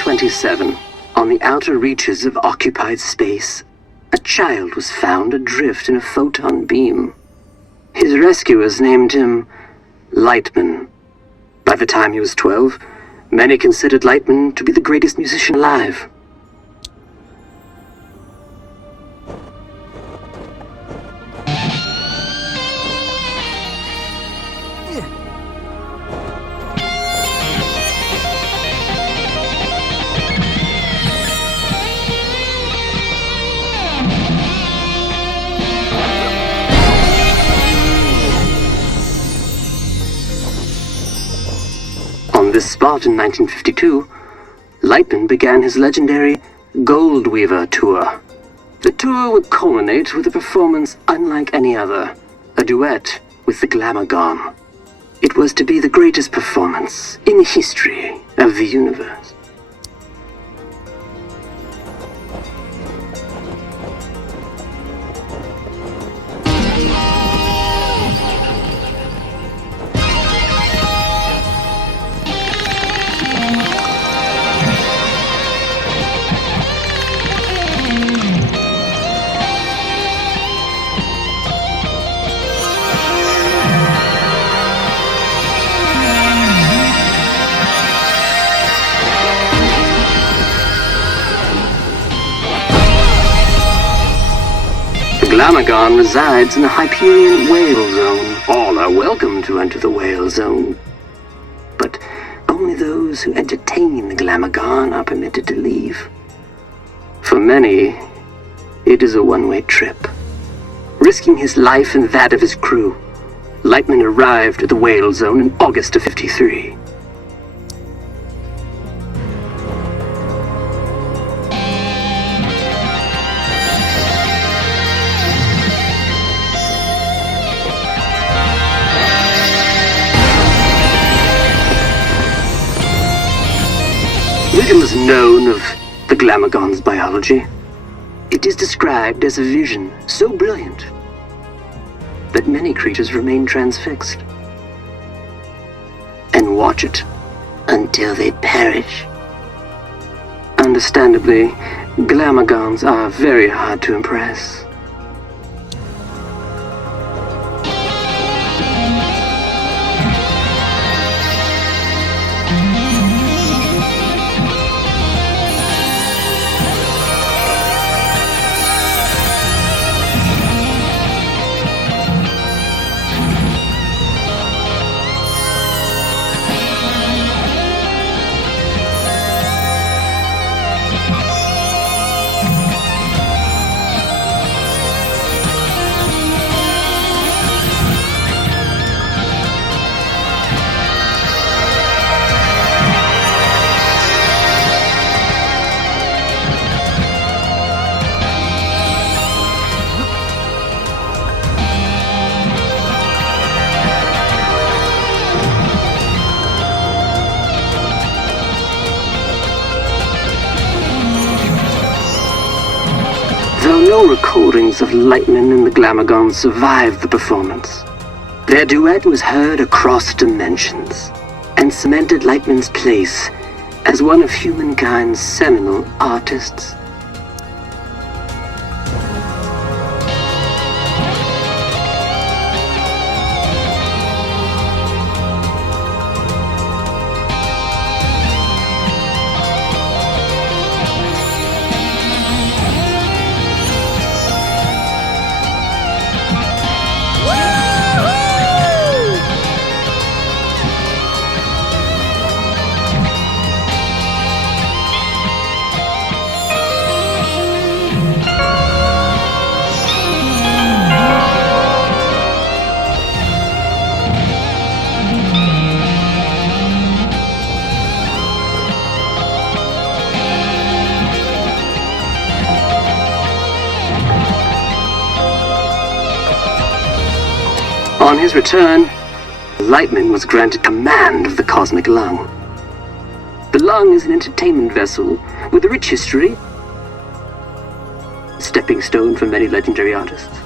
1927, on the outer reaches of occupied space, a child was found adrift in a photon beam. His rescuers named him Lightman. By the time he was 12, many considered Lightman to be the greatest musician alive. On this spot in 1952, Lightman began his legendary Gold Weaver Tour. The tour would culminate with a performance unlike any other, a duet with the Glamour Gone. It was to be the greatest performance in the history of the universe. Glamagon resides in the Hyperion Whale Zone. All are welcome to enter the Whale Zone, but only those who entertain the Glamagon are permitted to leave. For many, it is a one-way trip. Risking his life and that of his crew, Lightman arrived at the Whale Zone in August of '53. Little is known of the Glamagon's biology. It is described as a vision so brilliant that many creatures remain transfixed and watch it until they perish. Understandably, Glamagons are very hard to impress. Though no recordings of Lightman and the Glamagon survived the performance, their duet was heard across dimensions and cemented Lightman's place as one of humankind's seminal artists. On his return, Lightman was granted command of the Cosmic Lung. The Lung is an entertainment vessel with a rich history, a stepping stone for many legendary artists.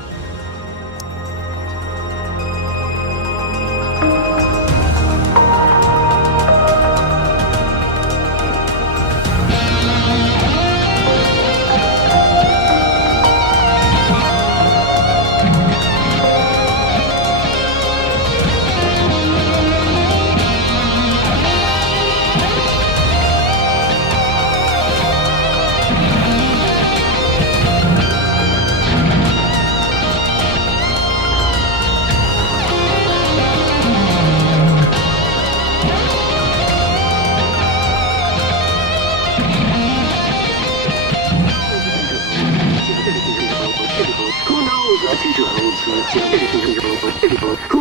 Who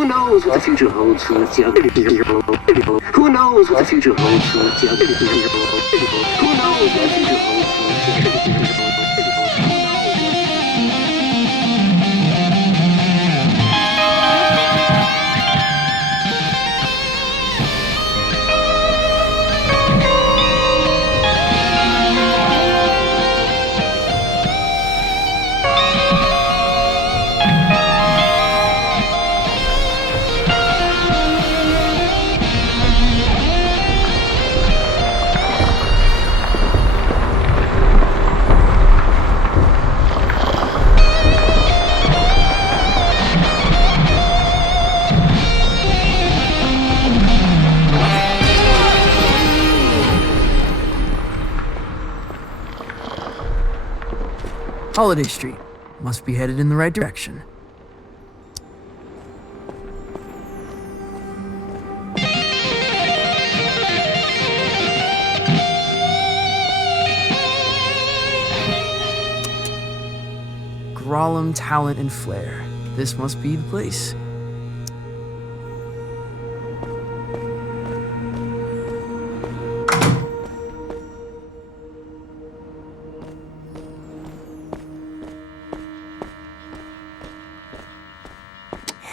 knows what the future holds for the Who knows what the future holds for the Who knows what the future holds for the Holiday Street. Must be headed in the right direction. Grolem, Talent, and Flair. This must be the place.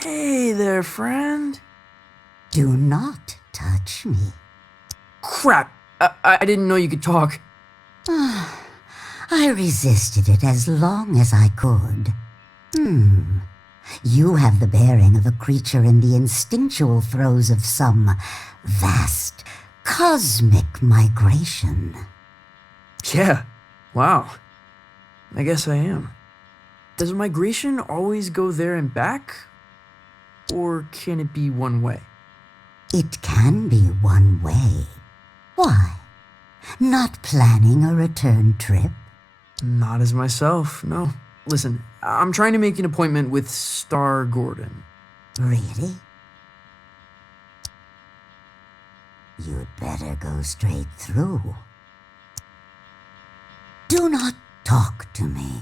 Hey there, friend. Do not touch me. Crap! I didn't know you could talk. I resisted it as long as I could. You have the bearing of a creature in the instinctual throes of some vast, cosmic migration. Yeah, wow. I guess I am. Does migration always go there and back? Or can it be one way? It can be one way. Why? Not planning a return trip? Not as myself, no. Listen, I'm trying to make an appointment with Star Gordon. Really? You'd better go straight through. Do not talk to me.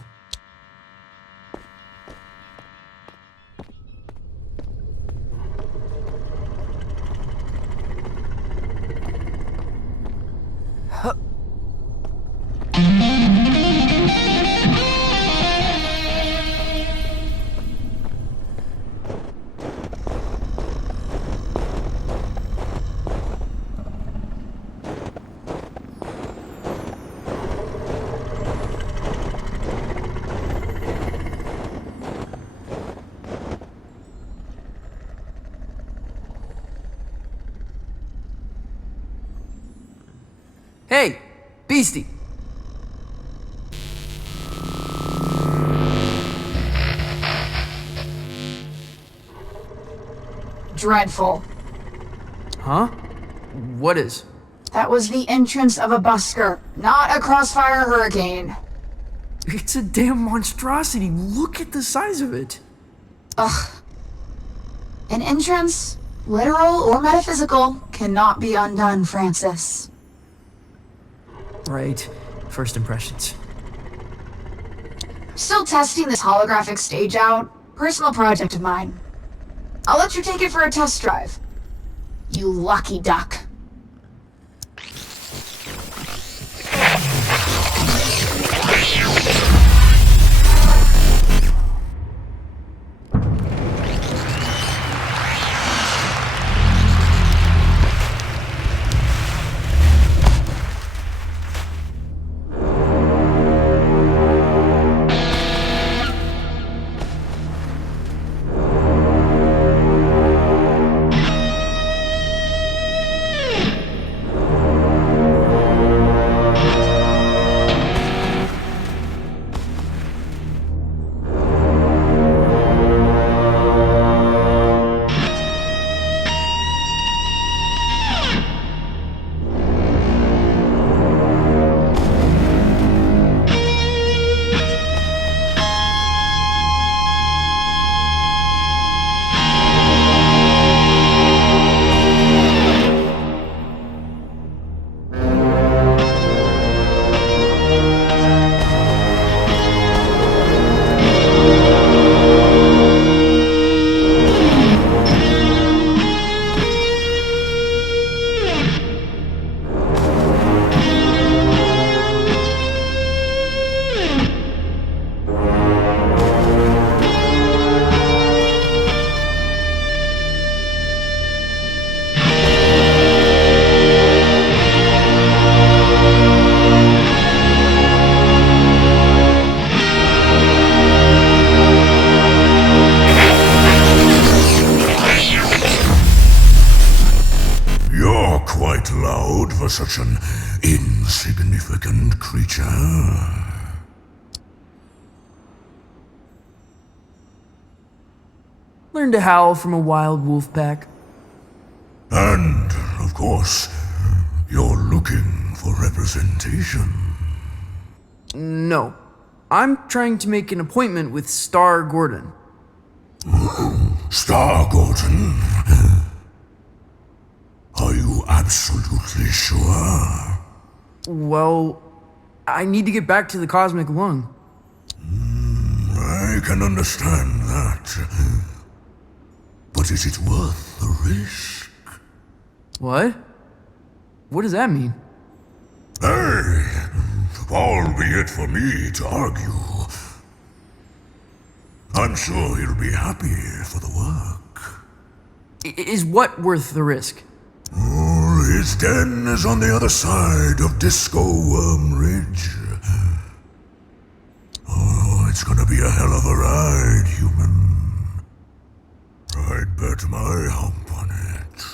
Hey, Beastie! Dreadful. Huh? What is? That was the entrance of a busker, not a crossfire hurricane. It's a damn monstrosity. Look at the size of it. Ugh. An entrance, literal or metaphysical, cannot be undone, Francis. Right. First impressions. Still testing this holographic stage out. Personal project of mine. I'll let you take it for a test drive. You lucky duck. for such an insignificant creature. Learn to howl from a wild wolf pack. And, of course, you're looking for representation. No. I'm trying to make an appointment with Star Gordon. Star Gordon? Are you absolutely sure? Well, I need to get back to the cosmic lung. I can understand that. But is it worth the risk? What? What does that mean? Hey, albeit for me to argue. I'm sure he'll be happy for the work. Is what worth the risk? His den is on the other side of Disco Worm Ridge. Oh, it's gonna be a hell of a ride, human. I'd bet my hump on it.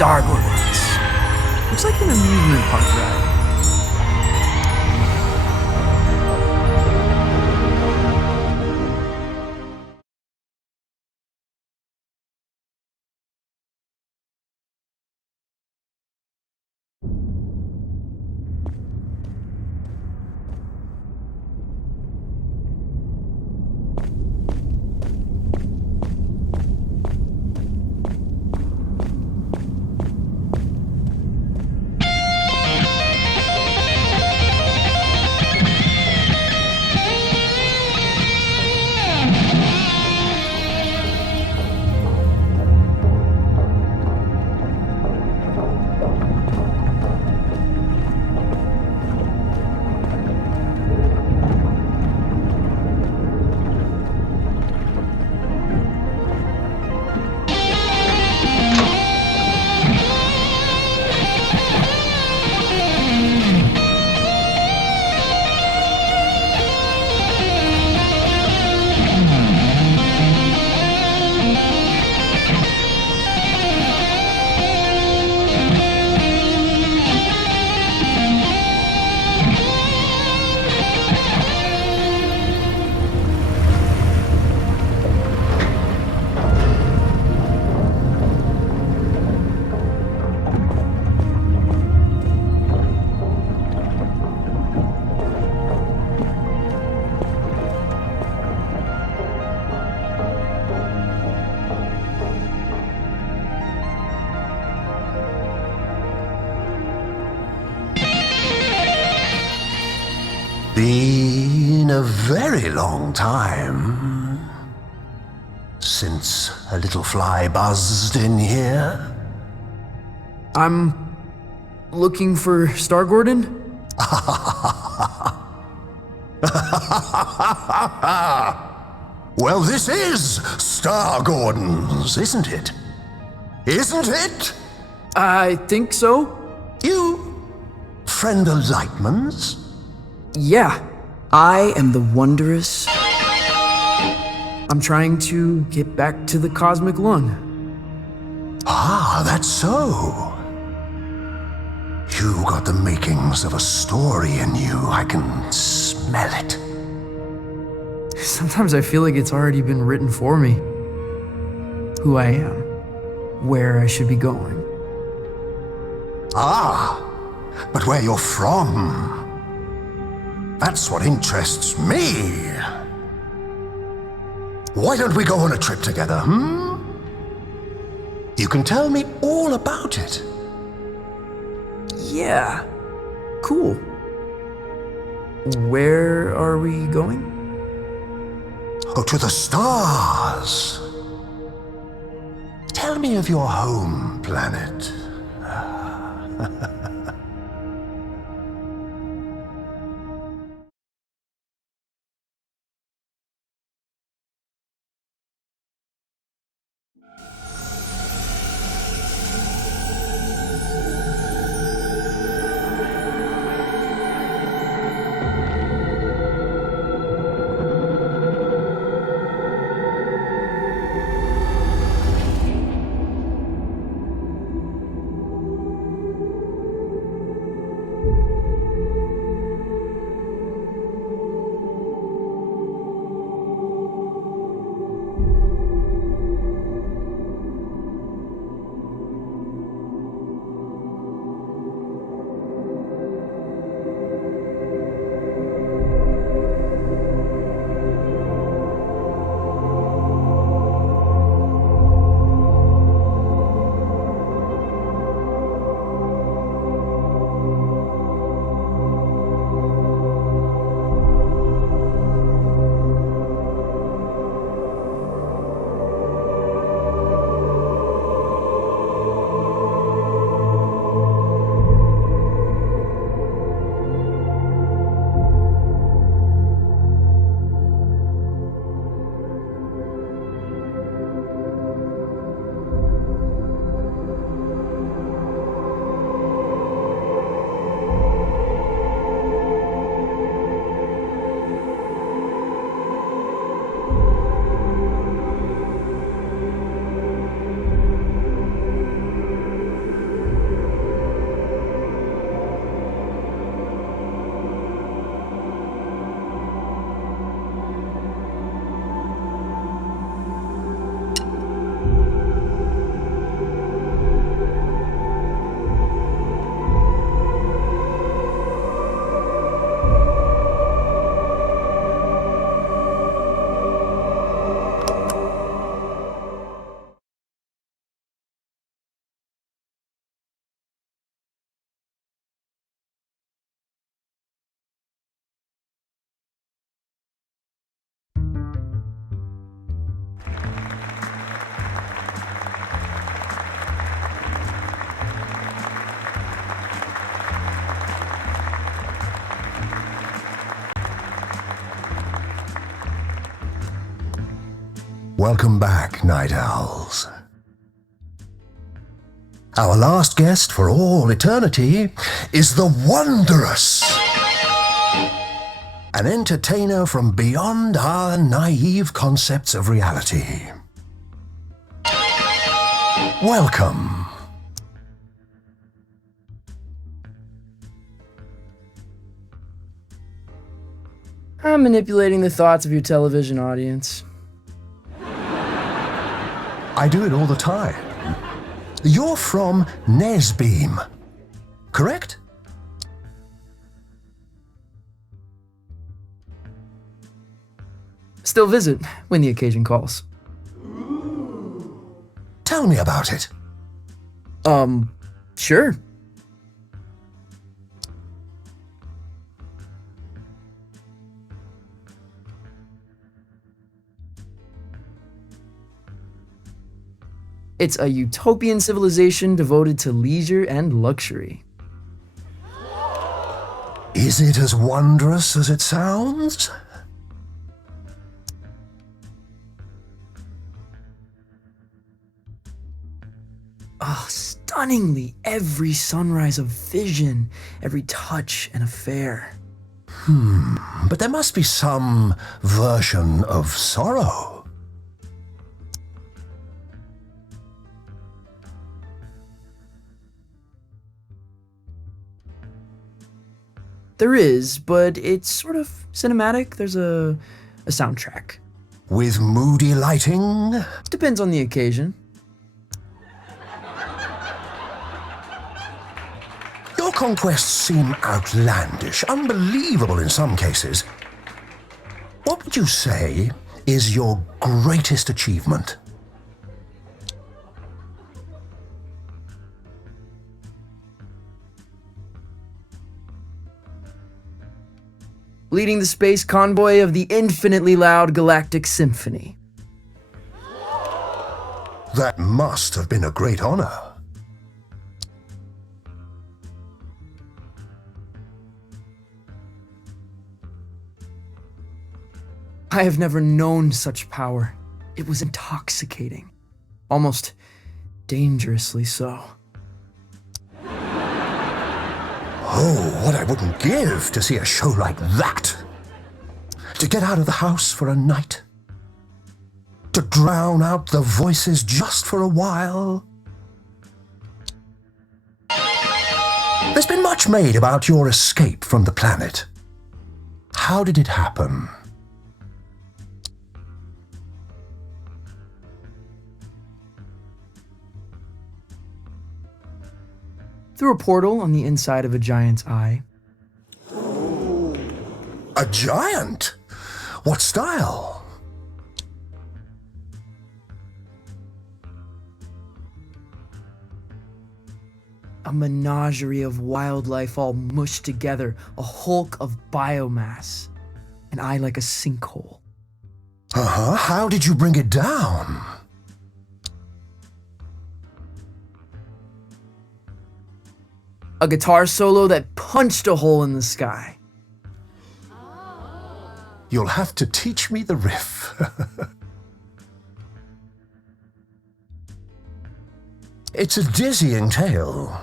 Star Gordons. Looks like an amusement park ride. a very long time since a little fly buzzed in here. I'm looking for Star Gordon? Well, this is Star Gordon's, isn't it? Isn't it? I think so. You friend of Lightman's? Yeah, I am the Wondrous. I'm trying to get back to the Cosmic Lung. Ah, that's so. You got the makings of a story in you. I can smell it. Sometimes I feel like it's already been written for me. Who I am, where I should be going. Ah, but where you're from. That's what interests me. Why don't we go on a trip together, You can tell me all about it. Yeah, cool. Where are we going? Oh, to the stars. Tell me of your home planet. Welcome back, Night Owls. Our last guest for all eternity is the Wondrous. An entertainer from beyond our naive concepts of reality. Welcome. I'm manipulating the thoughts of your television audience. I do it all the time. You're from Nesbeam, correct? Still visit when the occasion calls. Tell me about it. Sure. It's a utopian civilization devoted to leisure and luxury. Is it as wondrous as it sounds? Oh, stunningly, every sunrise of vision, every touch an affair. But there must be some version of sorrow. There is, but it's sort of cinematic. There's a soundtrack. With moody lighting? Depends on the occasion. Your conquests seem outlandish, unbelievable in some cases. What would you say is your greatest achievement? Leading the space convoy of the infinitely loud Galactic Symphony. That must have been a great honor. I have never known such power. It was intoxicating. Almost dangerously so. Oh, what I wouldn't give to see a show like that. To get out of the house for a night. To drown out the voices just for a while. There's been much made about your escape from the planet. How did it happen? Through a portal on the inside of a giant's eye. A giant? What style? A menagerie of wildlife all mushed together, a hulk of biomass. An eye like a sinkhole. Uh-huh. How did you bring it down? A guitar solo that punched a hole in the sky. You'll have to teach me the riff. It's a dizzying tale.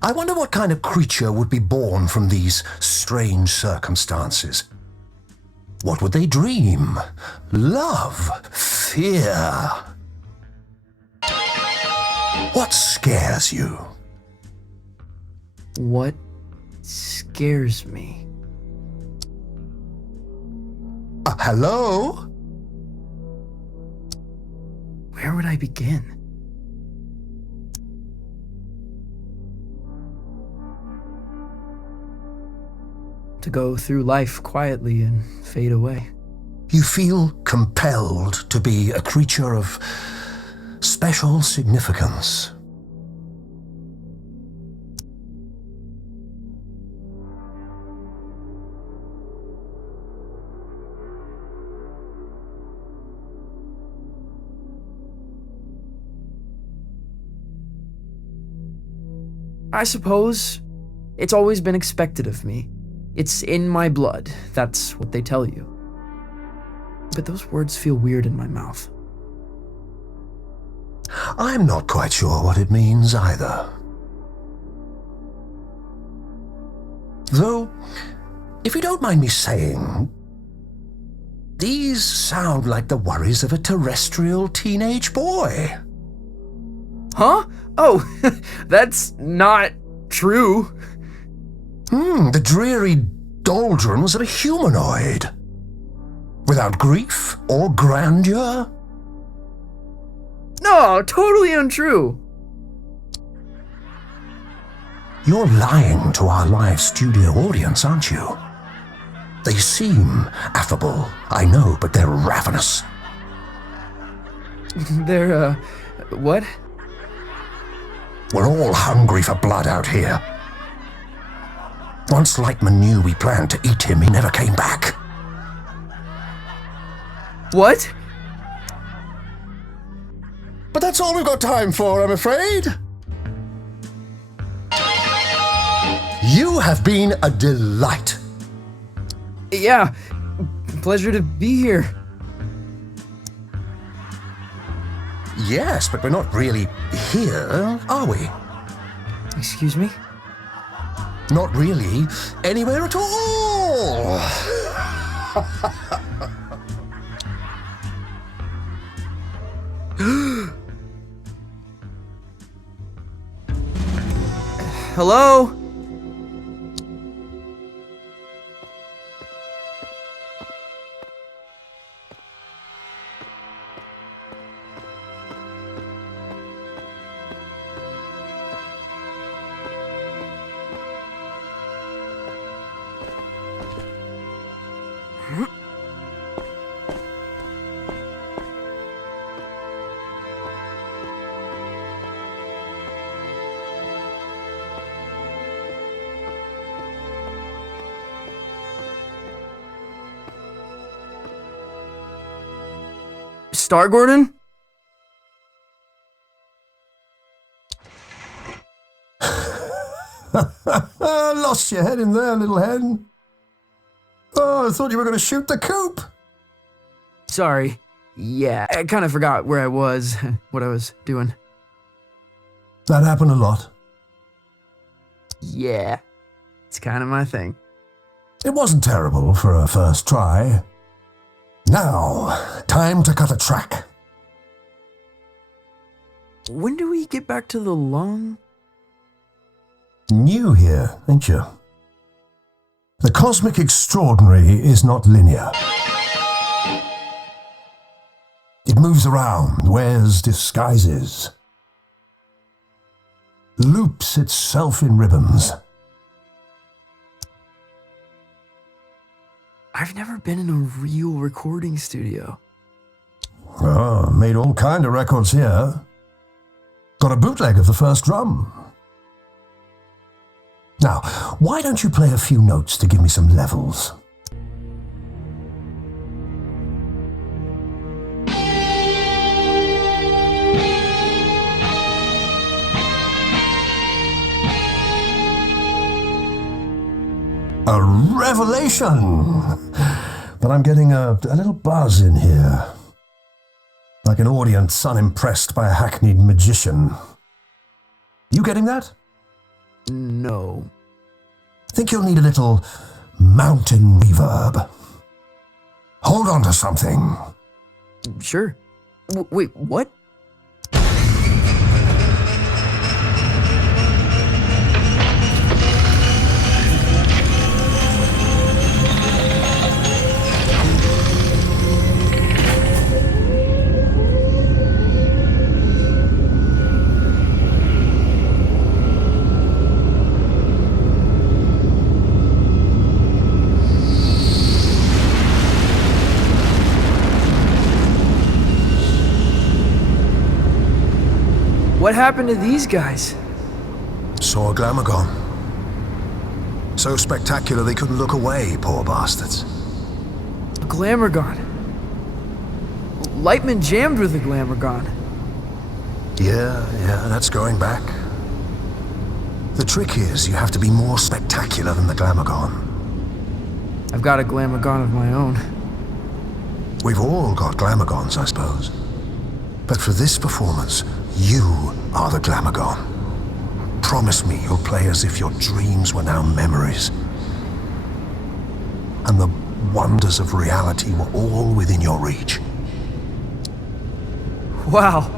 I wonder what kind of creature would be born from these strange circumstances. What would they dream? Love? Fear? What scares you? What scares me? Hello? Where would I begin? To go through life quietly and fade away. You feel compelled to be a creature of special significance. I suppose it's always been expected of me. It's in my blood, that's what they tell you. But those words feel weird in my mouth. I'm not quite sure what it means either. Though, if you don't mind me saying, these sound like the worries of a terrestrial teenage boy. Huh? Oh, that's not true. The dreary doldrums of a humanoid. Without grief or grandeur. No, totally untrue. You're lying to our live studio audience, aren't you? They seem affable, I know, but they're ravenous. They're, what? We're all hungry for blood out here. Once Lightman knew we planned to eat him, he never came back. What? But that's all we've got time for, I'm afraid. You have been a delight. Yeah, pleasure to be here. Yes, but we're not really here, are we? Excuse me? Not really anywhere at all. Hello? Star Gordon? Lost your head in there, little hen. Oh, I thought you were going to shoot the coop. Sorry. Yeah, I kind of forgot where I was, what I was doing. That happened a lot. Yeah, it's kind of my thing. It wasn't terrible for a first try. Now, time to cut a track. When do we get back to the long? New here, ain't you? The cosmic extraordinary is not linear. It moves around, wears disguises, loops itself in ribbons. I've never been in a real recording studio. Oh, made all kind of records here. Got a bootleg of the first drum. Now, why don't you play a few notes to give me some levels? A revelation! But I'm getting a little buzz in here. Like an audience unimpressed by a hackneyed magician. You getting that? No. Think you'll need a little mountain reverb. Hold on to something. Sure. Wait, what? What happened to these guys? Saw a Glamogon. So spectacular they couldn't look away, poor bastards. A Glamogon. Lightman jammed with a Glamogon. Yeah, that's going back. The trick is you have to be more spectacular than the Glamogon. I've got a Glamogon of my own. We've all got Glamagons, I suppose. But for this performance, you are the Glamogon. Promise me you'll play as if your dreams were now memories. And the wonders of reality were all within your reach. Wow.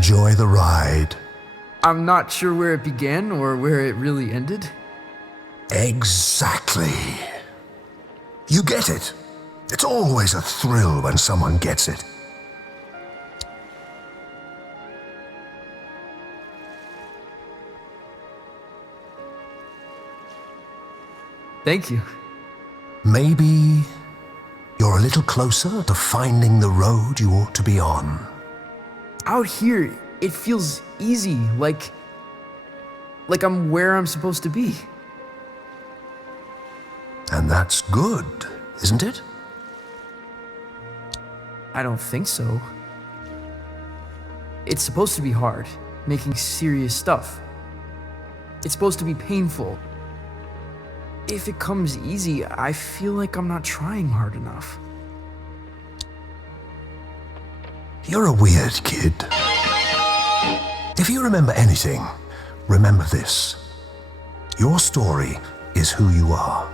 enjoy the ride. I'm not sure where it began or where it really ended. Exactly. You get it. It's always a thrill when someone gets it. Thank you. Maybe you're a little closer to finding the road you ought to be on. Out here, it feels easy, like I'm where I'm supposed to be. And that's good, isn't it? I don't think so. It's supposed to be hard, making serious stuff. It's supposed to be painful. If it comes easy, I feel like I'm not trying hard enough. You're a weird kid. If you remember anything, remember this. Your story is who you are.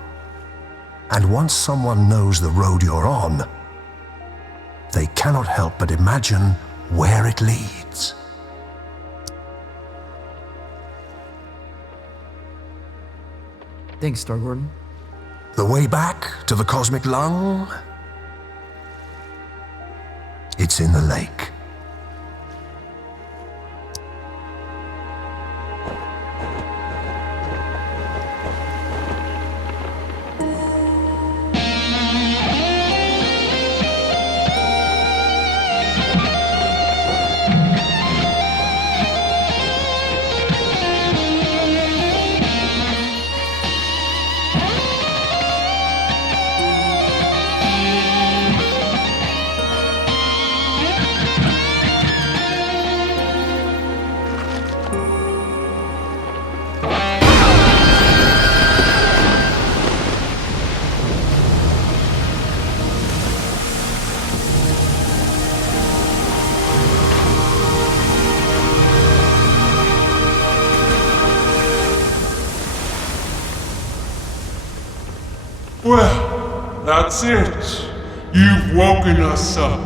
And once someone knows the road you're on, they cannot help but imagine where it leads. Thanks, Star Gordon. The way back to the cosmic lung? It's in the lake. Well, that's it. You've woken us up.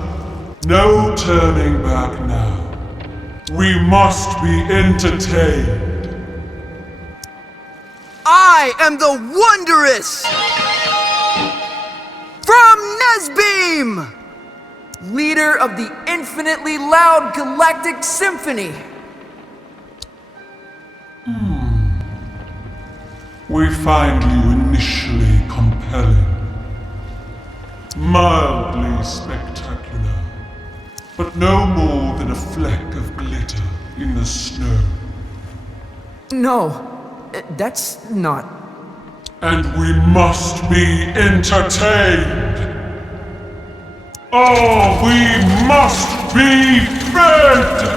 No turning back now. We must be entertained. I am the Wondrous! From Nesbeam! Leader of the infinitely loud galactic symphony. We find you initially compelling, mildly spectacular, but no more than a fleck of glitter in the snow. No, that's not. And we must be entertained. Oh, we must be fed!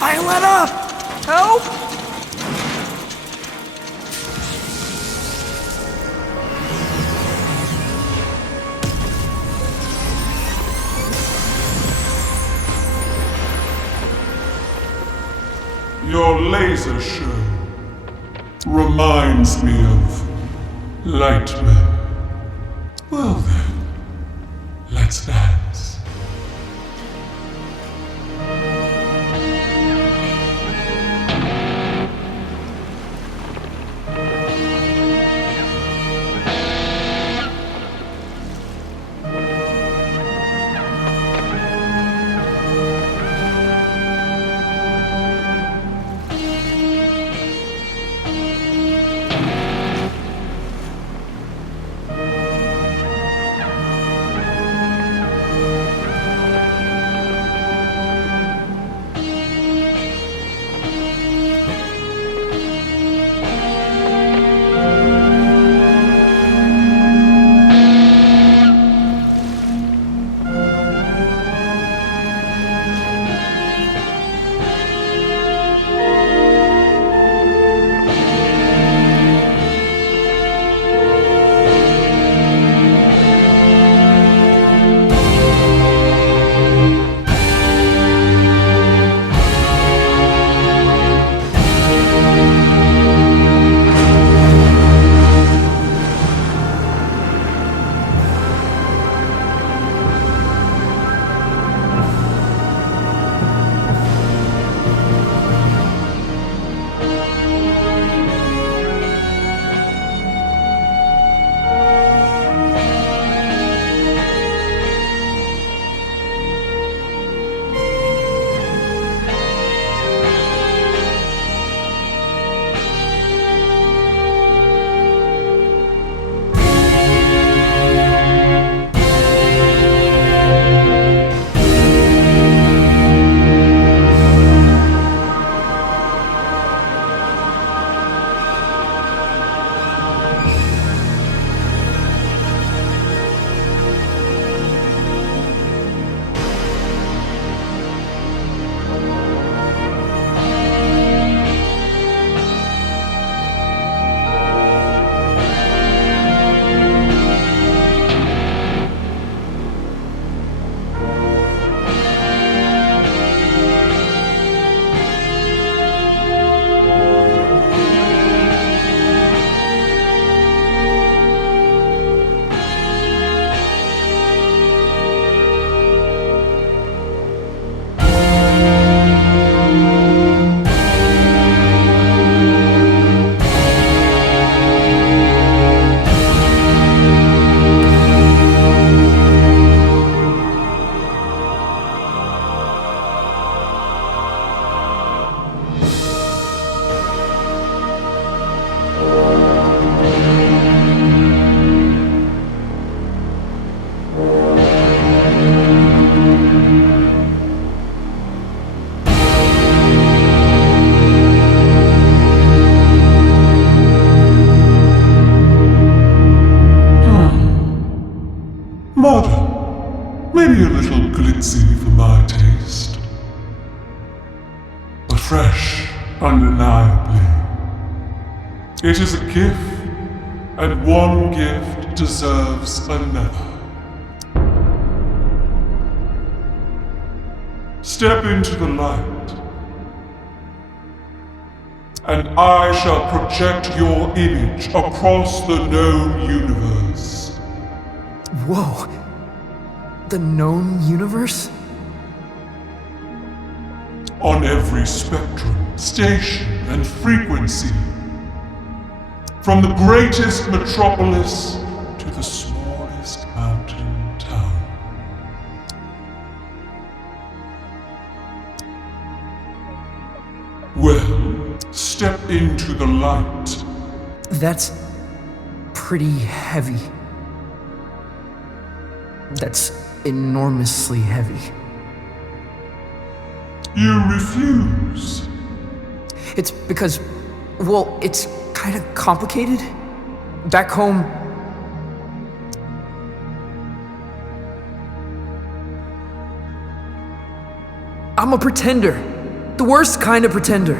Violetta! Help! Your laser show reminds me of Lightman. Well then, let's dance. Modern, maybe a little glitzy for my taste, but fresh, undeniably. It is a gift, and one gift deserves another. Step into the light, and I shall project your image across the known universe. Whoa. The known universe? On every spectrum, station, and frequency. From the greatest metropolis to the smallest mountain town. Well, step into the light. That's pretty heavy. That's enormously heavy. You refuse. It's because, well, it's kind of complicated. Back home, I'm a pretender. The worst kind of pretender.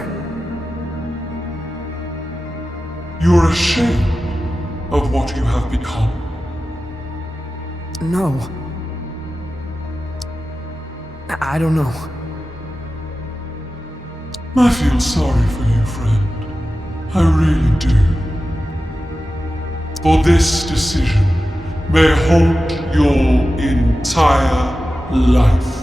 You're ashamed of what you have become. No. I don't know. I feel sorry for you, friend. I really do. For this decision may haunt your entire life.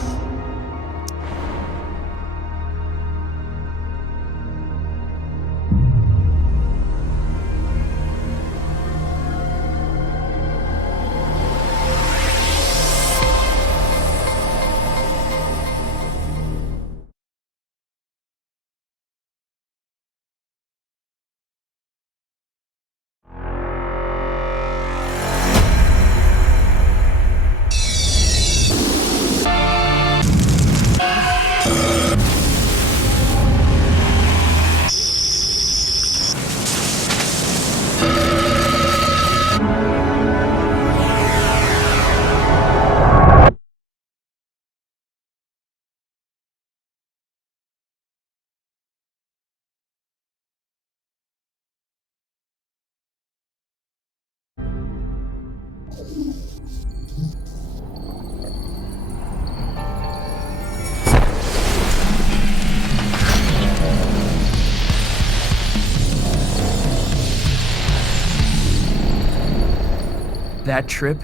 That trip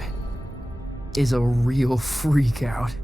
is a real freak out.